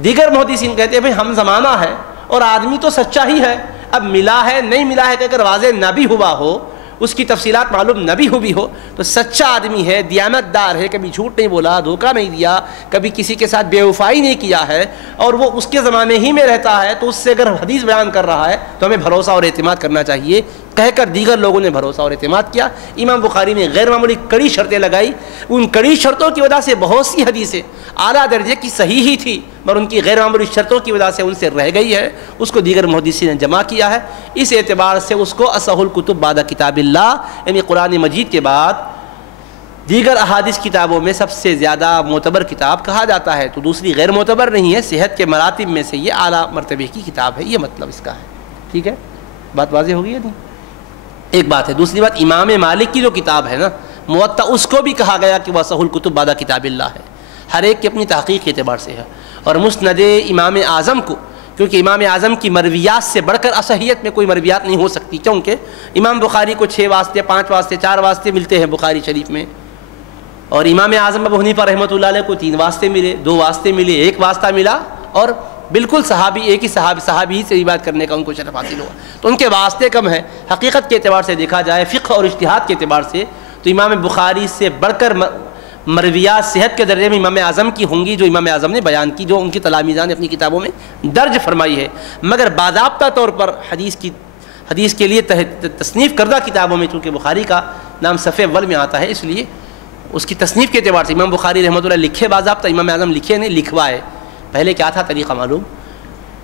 دیگر محدثین کہتے ہیں بھئی ہم زمانہ ہے اور آدمی تو سچا ہی ہے، اب ملا ہے نہیں ملا ہے کہ اگر واضح نہ بھی ہوا ہو، اس کی تفصیلات معلوم نہ بھی ہوئی ہو، تو سچا آدمی ہے، دیانت دار ہے، کبھی جھوٹ نہیں بولا، دھوکہ نہیں دیا، کبھی کسی کے ساتھ بے وفائی نہیں کیا ہے، اور وہ اس کے زمانے ہی میں رہتا ہے، تو اس سے اگر حدیث بیان کر رہا ہے تو ہمیں بھروسہ اور اعتماد کرنا چاہیے، کہہ کر دیگر لوگوں نے بھروسہ اور اعتماد کیا۔ امام بخاری نے غیر معمولی کڑی شرطیں لگائی، ان کڑی شرطوں کی وجہ سے بہت سی حدیثیں اعلیٰ درجے کی صحیح ہی تھی، مگر ان کی غیر معمولی شرطوں کی وجہ سے ان سے رہ گئی ہے، اس کو دیگر محدثین نے جمع کیا ہے۔ اس اعتبار سے اس کو اصح الکتب بعد کتاب اللہ، یعنی قرآن مجید کے بعد دیگر احادیث کتابوں میں سب سے زیادہ معتبر کتاب کہا جاتا ہے، تو دوسری غیر معتبر نہیں ہے۔ صحت کے مراتب میں سے یہ اعلیٰ مرتبے کی کتاب ہے، یہ مطلب اس کا ہے۔ ٹھیک ہے، بات واضح ہوگی یا نہیں؟ ایک بات ہے۔ دوسری بات، امام مالک کی جو کتاب ہے نا موطا، اس کو بھی کہا گیا کہ وہ اصح الکتب بعد کتاب اللہ ہے، ہر ایک کی اپنی تحقیق کے اعتبار سے ہے۔ اور مسند امام اعظم کو، کیونکہ امام اعظم کی مرویات سے بڑھ کر اصحیت میں کوئی مرویات نہیں ہو سکتی، کیونکہ امام بخاری کو 6 واسطے 5 واسطے 4 واسطے ملتے ہیں بخاری شریف میں، اور امام اعظم ابو حنیفہ رحمۃ اللہ علیہ کو 3 واسطے ملے، 2 واسطے ملے، 1 واسطہ ملا، اور بالکل صحابی ایک ہی صحابی سے روایت کرنے کا ان کو شرف حاصل ہوا، تو ان کے واسطے کم ہیں۔ حقیقت کے اعتبار سے دیکھا جائے، فقہ اور اجتہاد کے اعتبار سے، تو امام بخاری سے بڑھ کر مرویات صحت کے درجے میں امام اعظم کی ہوں گی، جو امام اعظم نے بیان کی، جو ان کی تلامیذان نے اپنی کتابوں میں درج فرمائی ہے۔ مگر باضابطہ طور پر حدیث کے لیے تصنیف کردہ کتابوں میں چونکہ بخاری کا نام صفحے اول میں آتا ہے، اس لیے اس کی تصنیف کے اعتبار سے امام بخاری رحمۃ اللہ لکھے باضابطہ، امام اعظم لکھے نہیں، لکھوائے۔ پہلے کیا تھا طریقہ معلوم؟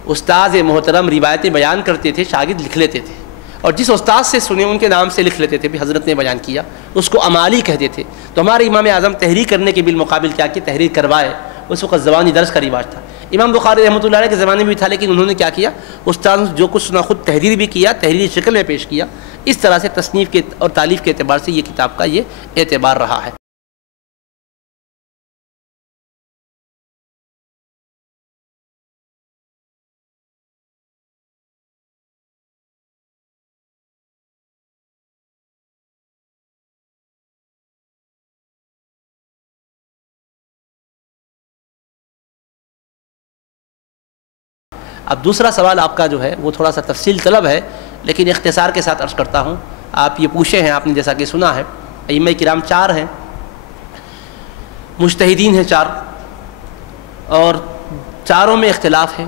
استاد محترم روایتیں بیان کرتے تھے، شاگرد لکھ لیتے تھے، اور جس استاد سے سنے ان کے نام سے لکھ لیتے تھے، بھی حضرت نے بیان کیا، اس کو امالی کہتے تھے۔ تو ہمارے امام اعظم تحریر کرنے کے بالمقابل کیا کہ تحریر کروائے، اس وقت زبانی درس کا رواج تھا۔ امام بخاری رحمۃ اللہ علیہ کے زمانے میں بھی تھا، لیکن انہوں نے کیا کیا، استاد جو کچھ سنا خود تحریر بھی کیا، تحریری شکل میں پیش کیا۔ اس طرح سے تصنیف کے اور تالیف کے اعتبار سے یہ کتاب کا یہ اعتبار رہا ہے۔ اب دوسرا سوال آپ کا جو ہے وہ تھوڑا سا تفصیل طلب ہے، لیکن اختصار کے ساتھ عرض کرتا ہوں۔ آپ یہ پوچھے ہیں، آپ نے جیسا کہ سنا ہے، ائمہ کرام 4 ہیں، مجتہدین ہیں 4، اور چاروں میں اختلاف ہے۔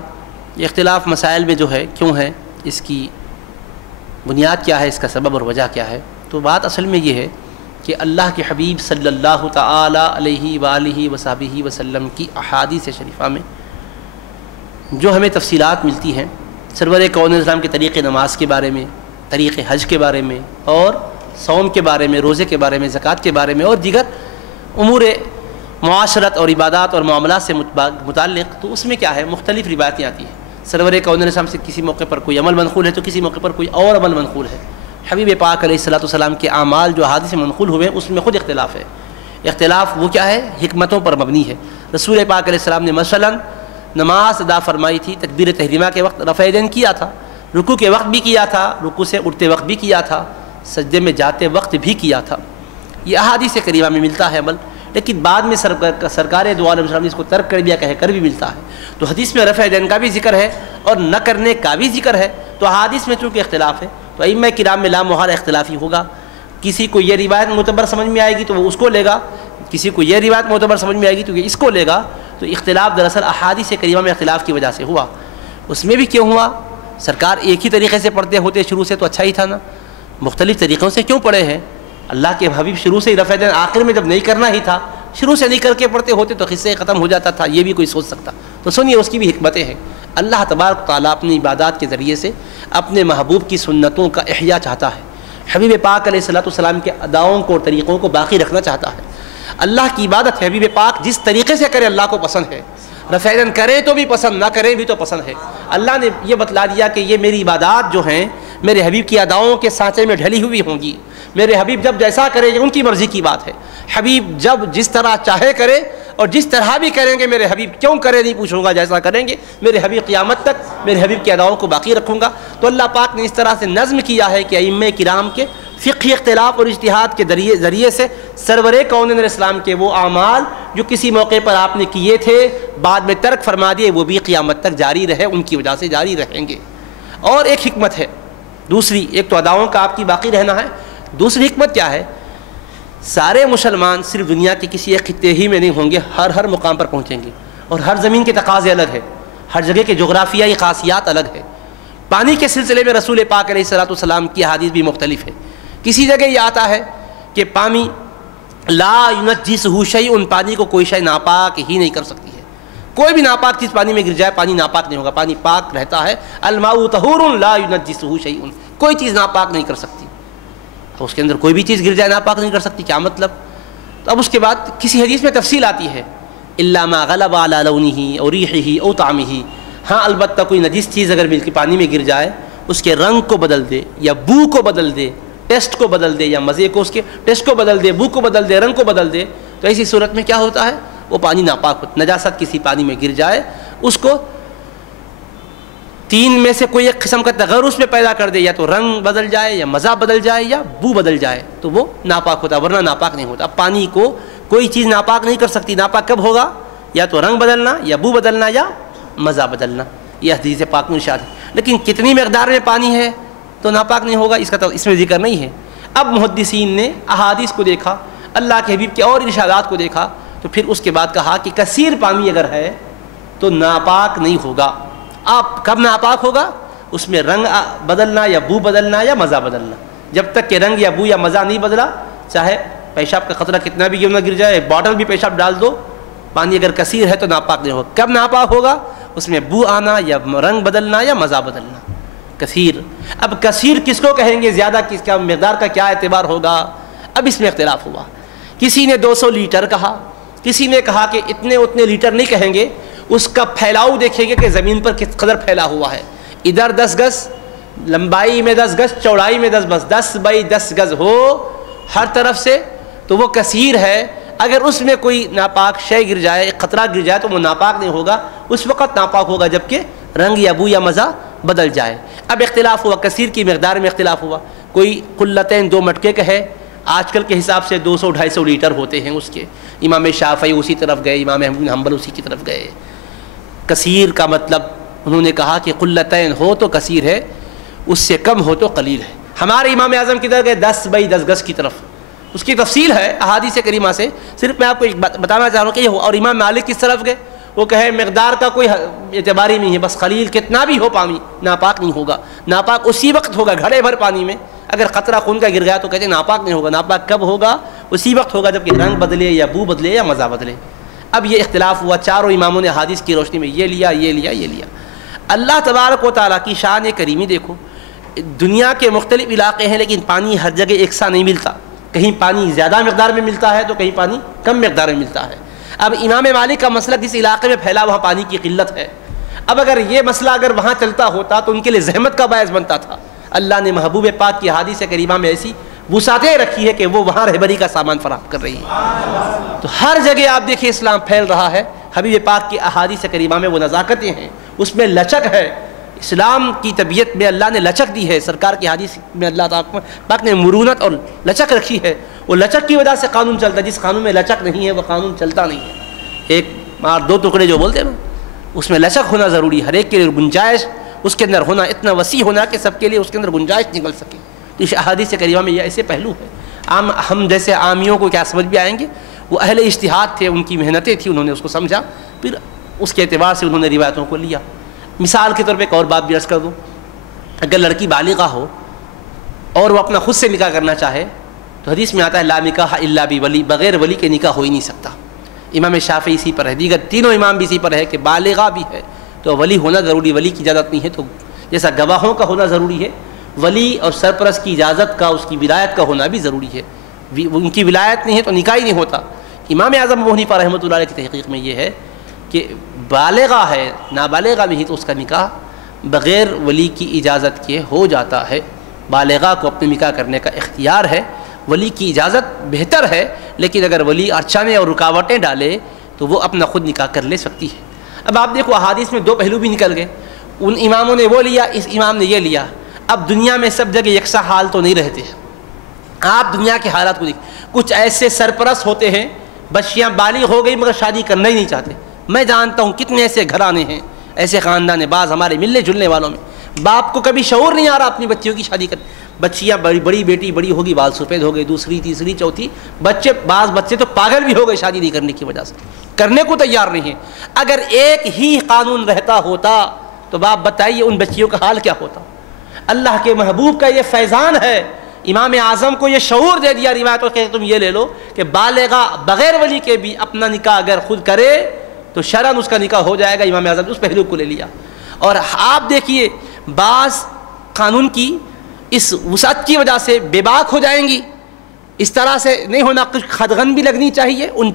یہ اختلاف مسائل میں جو ہے کیوں ہے، اس کی بنیاد کیا ہے، اس کا سبب اور وجہ کیا ہے؟ تو بات اصل میں یہ ہے کہ اللہ کے حبیب صلی اللہ تعالی علیہ وآلہ وصحبہ وسلم کی احادیث شریفہ میں جو ہمیں تفصیلات ملتی ہیں سرور کون اسلام کے طریق نماز کے بارے میں، طریق حج کے بارے میں، اور صوم کے بارے میں، روزے کے بارے میں، زکوٰۃ کے بارے میں، اور دیگر امور معاشرت اور عبادات اور معاملات سے متعلق، تو اس میں کیا ہے، مختلف روایتیں آتی ہیں۔ سرور کون اسلام سے کسی موقع پر کوئی عمل منقول ہے تو کسی موقع پر کوئی اور عمل منقول ہے۔ حبیب پاک علیہ الصلوۃ والسلام کے اعمال جو حادث میں منقول ہوئے ہیں اس میں خود اختلاف ہے۔ اختلاف وہ کیا ہے، حکمتوں پر مبنی ہے۔ رسول پاک علیہ السلام نے مثلاً نماز ادا فرمائی تھی، تکبیر تحریمہ کے وقت رفع یدین کیا تھا، رکوع کے وقت بھی کیا تھا، رکوع سے اٹھتے وقت بھی کیا تھا، سجدے میں جاتے وقت بھی کیا تھا۔ یہ احادیث کریمہ میں ملتا ہے عمل، لیکن بعد میں سرکار دو عالم نے اس کو ترک کر دیا کہہ کر بھی ملتا ہے۔ تو حدیث میں رفع یدین کا بھی ذکر ہے اور نہ کرنے کا بھی ذکر ہے۔ تو احادیث میں چونکہ اختلاف ہے تو ائمہ کرام میں لا محالہ اختلافی ہوگا۔ کسی کو یہ روایت معتبر سمجھ میں آئے گی تو وہ اس کو لے گا، کسی کو یہ روایت معتبر سمجھ میں آئے گی تو یہ اس کو لے گا۔ تو اختلاف دراصل احادیث کریمہ میں اختلاف کی وجہ سے ہوا۔ اس میں بھی کیوں ہوا؟ سرکار ایک ہی طریقے سے پڑھتے ہوتے شروع سے تو اچھا ہی تھا نا، مختلف طریقوں سے کیوں پڑھے ہیں؟ اللہ کے حبیب شروع سے ہی رفع دین آخر میں جب نہیں کرنا ہی تھا، شروع سے نہیں کر کے پڑھتے ہوتے تو قصے ختم ہو جاتا تھا، یہ بھی کوئی سوچ سکتا؟ تو سنیے اس کی بھی حکمتیں ہیں۔ اللہ تبارک تعالیٰ اپنی عبادات کے ذریعے سے اپنے محبوب کی سنتوں کا احیاء چاہتا ہے، حبیب پاک علیہ الصلوۃ والسلام کے اداؤں کو اور طریقوں کو باقی رکھنا چاہتا ہے۔ اللہ کی عبادت ہے، حبیب پاک جس طریقے سے کرے اللہ کو پسند ہے، رفع دین کرے تو بھی پسند، نہ کرے بھی تو پسند ہے۔ اللہ نے یہ بتلا دیا کہ یہ میری عبادات جو ہیں میرے حبیب کی اداؤں کے سانچے میں ڈھلی ہوئی ہوں گی، میرے حبیب جب جیسا کرے یہ ان کی مرضی کی بات ہے، حبیب جب جس طرح چاہے کرے، اور جس طرح بھی کریں گے میرے حبیب کیوں کرے نہیں پوچھوں گا، جیسا کریں گے میرے حبیب قیامت تک میرے حبیب کی اداؤں کو باقی رکھوں گا۔ تو اللہ پاک نے اس طرح سے نظم کیا ہے کہ ائمہ کرام کے فقہی اختلاف اور اجتہاد کے ذریعے سے سرور کونین علیہ السلام کے وہ اعمال جو کسی موقع پر آپ نے کیے تھے بعد میں ترک فرما دیے، وہ بھی قیامت تک جاری رہے، ان کی وجہ سے جاری رہیں گے۔ اور ایک حکمت ہے دوسری، ایک تو اداؤں کا آپ کی باقی رہنا ہے، دوسری حکمت کیا ہے؟ سارے مسلمان صرف دنیا کے کسی ایک خطے ہی میں نہیں ہوں گے، ہر مقام پر پہنچیں گے، اور ہر زمین کے تقاضے الگ ہے، ہر جگہ کے جغرافیائی خاصیات الگ ہے۔ پانی کے سلسلے میں رسول پاک علیہ الصلوۃ والسلام کی احادیث بھی مختلف ہے۔ کسی جگہ یہ آتا ہے کہ پانی لا ینجسہ شیء، پانی کو کوئی شے ناپاک ہی نہیں کر سکتی ہے، کوئی بھی ناپاک چیز پانی میں گر جائے پانی ناپاک نہیں ہوگا، پانی پاک رہتا ہے۔ الماء طہور لا ینجسہ شیء، کوئی چیز ناپاک نہیں کر سکتی، اس کے اندر کوئی بھی چیز گر جائے ناپاک نہیں کر سکتی، کیا مطلب؟ تو اب اس کے بعد کسی حدیث میں تفصیل آتی ہے، الا ما غلب علی لونہ او ریحہ او طعمہ، ہاں البتہ کوئی نجس چیز اگر مل کے پانی میں گر جائے، اس کے رنگ کو بدل دے یا بو کو بدل دے، ٹیسٹ کو بدل دے، یا مزے کو، اس کے ٹیسٹ کو بدل دے، بو کو بدل دے، رنگ کو بدل دے، تو ایسی صورت میں کیا ہوتا ہے؟ وہ پانی ناپاک ہوتا۔ نجاست کسی پانی میں گر جائے، اس کو تین میں سے کوئی ایک قسم کا تغیر اس میں پیدا کر دے، یا تو رنگ بدل جائے یا مزہ بدل جائے یا بو بدل جائے، تو وہ ناپاک ہوتا ہے، ورنہ ناپاک نہیں ہوتا۔ اب پانی کو کوئی چیز ناپاک نہیں کر سکتی، ناپاک کب ہوگا؟ یا تو رنگ بدلنا، یا بو بدلنا، یا مزہ بدلنا، یہ حدیث پاک میں ارشاد ہے۔ لیکن کتنی مقدار میں پانی ہے تو ناپاک نہیں ہوگا، اس کا تو اس میں ذکر نہیں ہے۔ اب محدثین نے احادیث کو دیکھا، اللہ کے حبیب کے اور ارشادات کو دیکھا، تو پھر اس کے بعد کہا کہ کثیر پانی اگر ہے تو ناپاک نہیں ہوگا۔ آپ کب ناپاک ہوگا؟ اس میں رنگ بدلنا یا بو بدلنا یا مزہ بدلنا، جب تک کہ رنگ یا بو یا مزہ نہیں بدلا، چاہے پیشاب کا خطرہ کتنا بھی کیوں نہ گر جائے، باٹل بھی پیشاب ڈال دو، پانی اگر کثیر ہے تو ناپاک نہیں ہوگا۔ کب ناپاک ہوگا؟ اس میں بو آنا یا رنگ بدلنا یا مزہ بدلنا، کثیر۔ اب کثیر کس کو کہیں گے، زیادہ کس کا، مقدار کا کیا اعتبار ہوگا؟ اب اس میں اختلاف ہوا، کسی نے 200 لیٹر کہا، کسی نے کہا کہ اتنے لیٹر نہیں کہیں گے، اس کا پھیلاؤ دیکھیں گے کہ زمین پر کس قدر پھیلا ہوا ہے، ادھر 10 گز لمبائی میں، 10 گز چوڑائی میں، 10 بائی 10 گز ہو ہر طرف سے، تو وہ کثیر ہے۔ اگر اس میں کوئی ناپاک شے گر جائے، ایک قطرہ گر جائے، تو وہ ناپاک نہیں ہوگا، اس وقت ناپاک ہوگا جبکہ رنگ یا بو یا مزہ بدل جائے۔ اب اختلاف ہوا، کثیر کی مقدار میں اختلاف ہوا، کوئی قلتین 2 مٹکے کا ہے، آج کل کے حساب سے 200-250 لیٹر ہوتے ہیں اس کے، امام شافعی اسی طرف گئے، امام احمد بن حنبل اسی کی طرف گئے۔ کثیر کا مطلب انہوں نے کہا کہ قلتین ہو تو کثیر ہے، اس سے کم ہو تو قلیل ہے۔ ہمارے امام اعظم کی طرف گئے 10 بائی 10 گز کی طرف، اس کی تفصیل ہے احادیث کریمہ سے، صرف میں آپ کو بتانا چاہ رہا ہوں کہ یہ۔ اور امام مالک کس طرف گئے، وہ کہے مقدار کا کوئی اعتبار ہی نہیں ہے، بس قلیل کتنا بھی ہو پانی ناپاک نہیں ہوگا، ناپاک اسی وقت ہوگا گھڑے بھر پانی میں، اگر قطرہ خون کا گر گیا تو کہتے ہیں ناپاک نہیں ہوگا، ناپاک کب ہوگا؟ اسی وقت ہوگا جب کہ رنگ بدلے یا بو بدلے یا مزہ بدلے۔ اب یہ اختلاف ہوا، چاروں اماموں نے حدیث کی روشنی میں یہ لیا۔ اللہ تبارک و تعالیٰ کی شان کریمی دیکھو، دنیا کے مختلف علاقے ہیں لیکن پانی ہر جگہ ایک سا نہیں ملتا، کہیں پانی زیادہ مقدار میں ملتا ہے تو کہیں پانی کم مقدار میں ملتا ہے۔ اب امام مالک کا مسئلہ جس علاقے میں پھیلا وہاں پانی کی قلت ہے، اب اگر یہ مسئلہ اگر وہاں چلتا ہوتا تو ان کے لیے زحمت کا باعث بنتا تھا۔ اللہ نے محبوب پاک کی حدیث کریمہ میں ایسی وسعتیں رکھی ہے کہ وہ وہاں رہبری کا سامان فراہم کر رہی ہے۔ تو ہر جگہ آپ دیکھیں اسلام پھیل رہا ہے، حبیب پاک کی احادیث کریمہ میں وہ نزاکتیں ہیں، اس میں لچک ہے، اسلام کی طبیعت میں اللہ نے لچک دی ہے، سرکار کی حدیث میں اللہ پاک نے مرونت اور لچک رکھی ہے، وہ لچک کی وجہ سے قانون چلتا ہے، جس قانون میں لچک نہیں ہے وہ قانون چلتا نہیں ہے۔ ایک مار دو ٹکڑے جو بولتے ہیں اس میں لچک ہونا ضروری ہے، ہر ایک کے لیے گنجائش اس کے اندر ہونا، اتنا وسیع ہونا کہ سب کے لیے اس کے اندر گنجائش نکل سکے۔ اس احادیث کریمہ میں یہ ایسے پہلو ہے، ہم جیسے عامیوں کو کیا سمجھ بھی آئیں گے، وہ اہل اجتہاد تھے، ان کی محنتیں تھیں، انہوں نے اس کو سمجھا، پھر اس کے اعتبار سے انہوں نے روایتوں کو لیا۔ مثال کے طور پہ ایک اور بات بھی عرض کر دوں، اگر لڑکی بالغہ ہو اور وہ اپنا خود سے نکاح کرنا چاہے تو حدیث میں آتا ہے لا نکاح الا بولی، بغیر ولی کے نکاح ہو ہی نہیں سکتا. امام شافعی اسی پر ہے، دیگر تینوں امام بھی اسی پر ہے کہ بالغہ بھی ہے تو ولی ہونا ضروری. ولی کی اجازت نہیں ہے تو جیسا گواہوں کا ہونا ضروری ہے، ولی اور سرپرست کی اجازت کا، اس کی ولایت کا ہونا بھی ضروری ہے. ان کی ولایت نہیں ہے تو نکاح ہی نہیں ہوتا. امام اعظم ابو حنیفہ رحمۃ اللہ علیہ کی تحقیق میں یہ ہے کہ بالغہ ہے، نابالغہ بھی تو اس کا نکاح بغیر ولی کی اجازت کے ہو جاتا ہے. بالغہ کو اپنے نکاح کرنے کا اختیار ہے، ولی کی اجازت بہتر ہے، لیکن اگر ولی ارچانے اور رکاوٹیں ڈالے تو وہ اپنا خود نکاح کر لے سکتی ہے. اب آپ دیکھو احادیث میں دو پہلو بھی نکل گئے، ان اماموں نے وہ لیا، اس امام نے یہ لیا. اب دنیا میں سب جگہ یکساں حال تو نہیں رہتے. آپ دنیا کے حالات کو دیکھ، کچھ ایسے سرپرست ہوتے ہیں بچیاں بالغ ہو گئی مگر شادی کرنا ہی نہیں چاہتے. میں جانتا ہوں کتنے ایسے گھرانے ہیں، ایسے خاندان ہیں، بعض ہمارے ملنے جلنے والوں میں باپ کو کبھی شعور نہیں آ رہا اپنی بچیوں کی شادی کر. بچیاں بڑی بیٹی بڑی ہوگی، بال سفید ہو گئے، دوسری تیسری چوتھی، بعض بچے تو پاگل بھی ہو گئے شادی نہیں کرنے کی وجہ سے، کرنے کو تیار نہیں ہیں. اگر ایک ہی قانون رہتا ہوتا تو باپ بتائیے ان بچیوں کا حال کیا ہوتا. اللہ کے محبوب کا یہ فیضان ہے، امام اعظم کو یہ شعور دے دیا روایتوں کہ تم یہ لے لو کہ بالغہ بغیر ولی کے بھی اپنا نکاح اگر خود کرے تو شرعاً اس کا نکاح ہو جائے گا. امام اعظم نے اس پہلو کو لے لیا. اور آپ دیکھیے بعض قانون کی اس وسعت کی وجہ سے بے باک ہو جائیں گی. اس طرح سے نہیں ہونا، کچھ خدغن بھی لگنی چاہیے. ان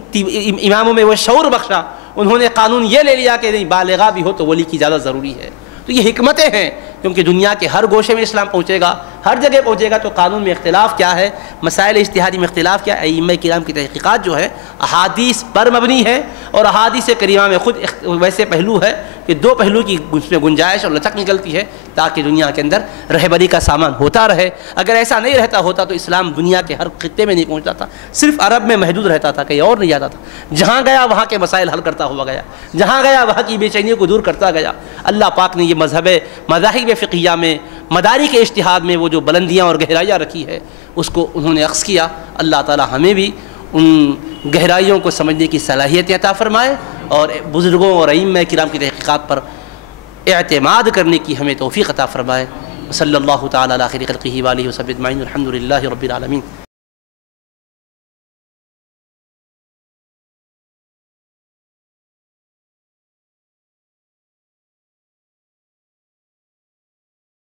اماموں میں وہ شعور بخشا، انہوں نے قانون یہ لے لیا کہ نہیں بالغہ بھی ہو تو ولی کی اجازت ضروری ہے. تو یہ حکمتیں ہیں، کیونکہ دنیا کے ہر گوشے میں اسلام پہنچے گا، ہر جگہ پہنچے گا. تو قانون میں اختلاف کیا ہے، مسائل اجتہادی میں اختلاف کیا ہے، ائمہ کرام کی تحقیقات جو ہے احادیث پر مبنی ہے. اور احادیث کریمہ میں خود ویسے پہلو ہے کہ دو پہلو کی اس میں گنجائش اور لچک نکلتی ہے تاکہ دنیا کے اندر رہبری کا سامان ہوتا رہے. اگر ایسا نہیں رہتا ہوتا تو اسلام دنیا کے ہر خطے میں نہیں پہنچتا تھا، صرف عرب میں محدود رہتا تھا، کہیں اور نہیں جاتا تھا. جہاں گیا وہاں کے مسائل حل کرتا ہوا گیا، جہاں گیا وہاں کی بے چینیوں کو دور کرتا گیا. اللہ پاک نے یہ مذاہب فقہیہ میں، مدارک اجتہاد میں وہ جو بلندیاں اور گہرائیاں رکھی ہے اس کو انہوں نے اخذ کیا. اللہ تعالی ہمیں بھی ان گہرائیوں کو سمجھنے کی صلاحیت عطا فرمائے اور بزرگوں اور ائمہ کرام کی تحقیقات پر اعتماد کرنے کی ہمیں توفیق عطا فرمائے. صلی اللہ تعالی علی خیر خلقہ وآلہ وصحبہ اجمعین. الحمد للہ رب العالمین.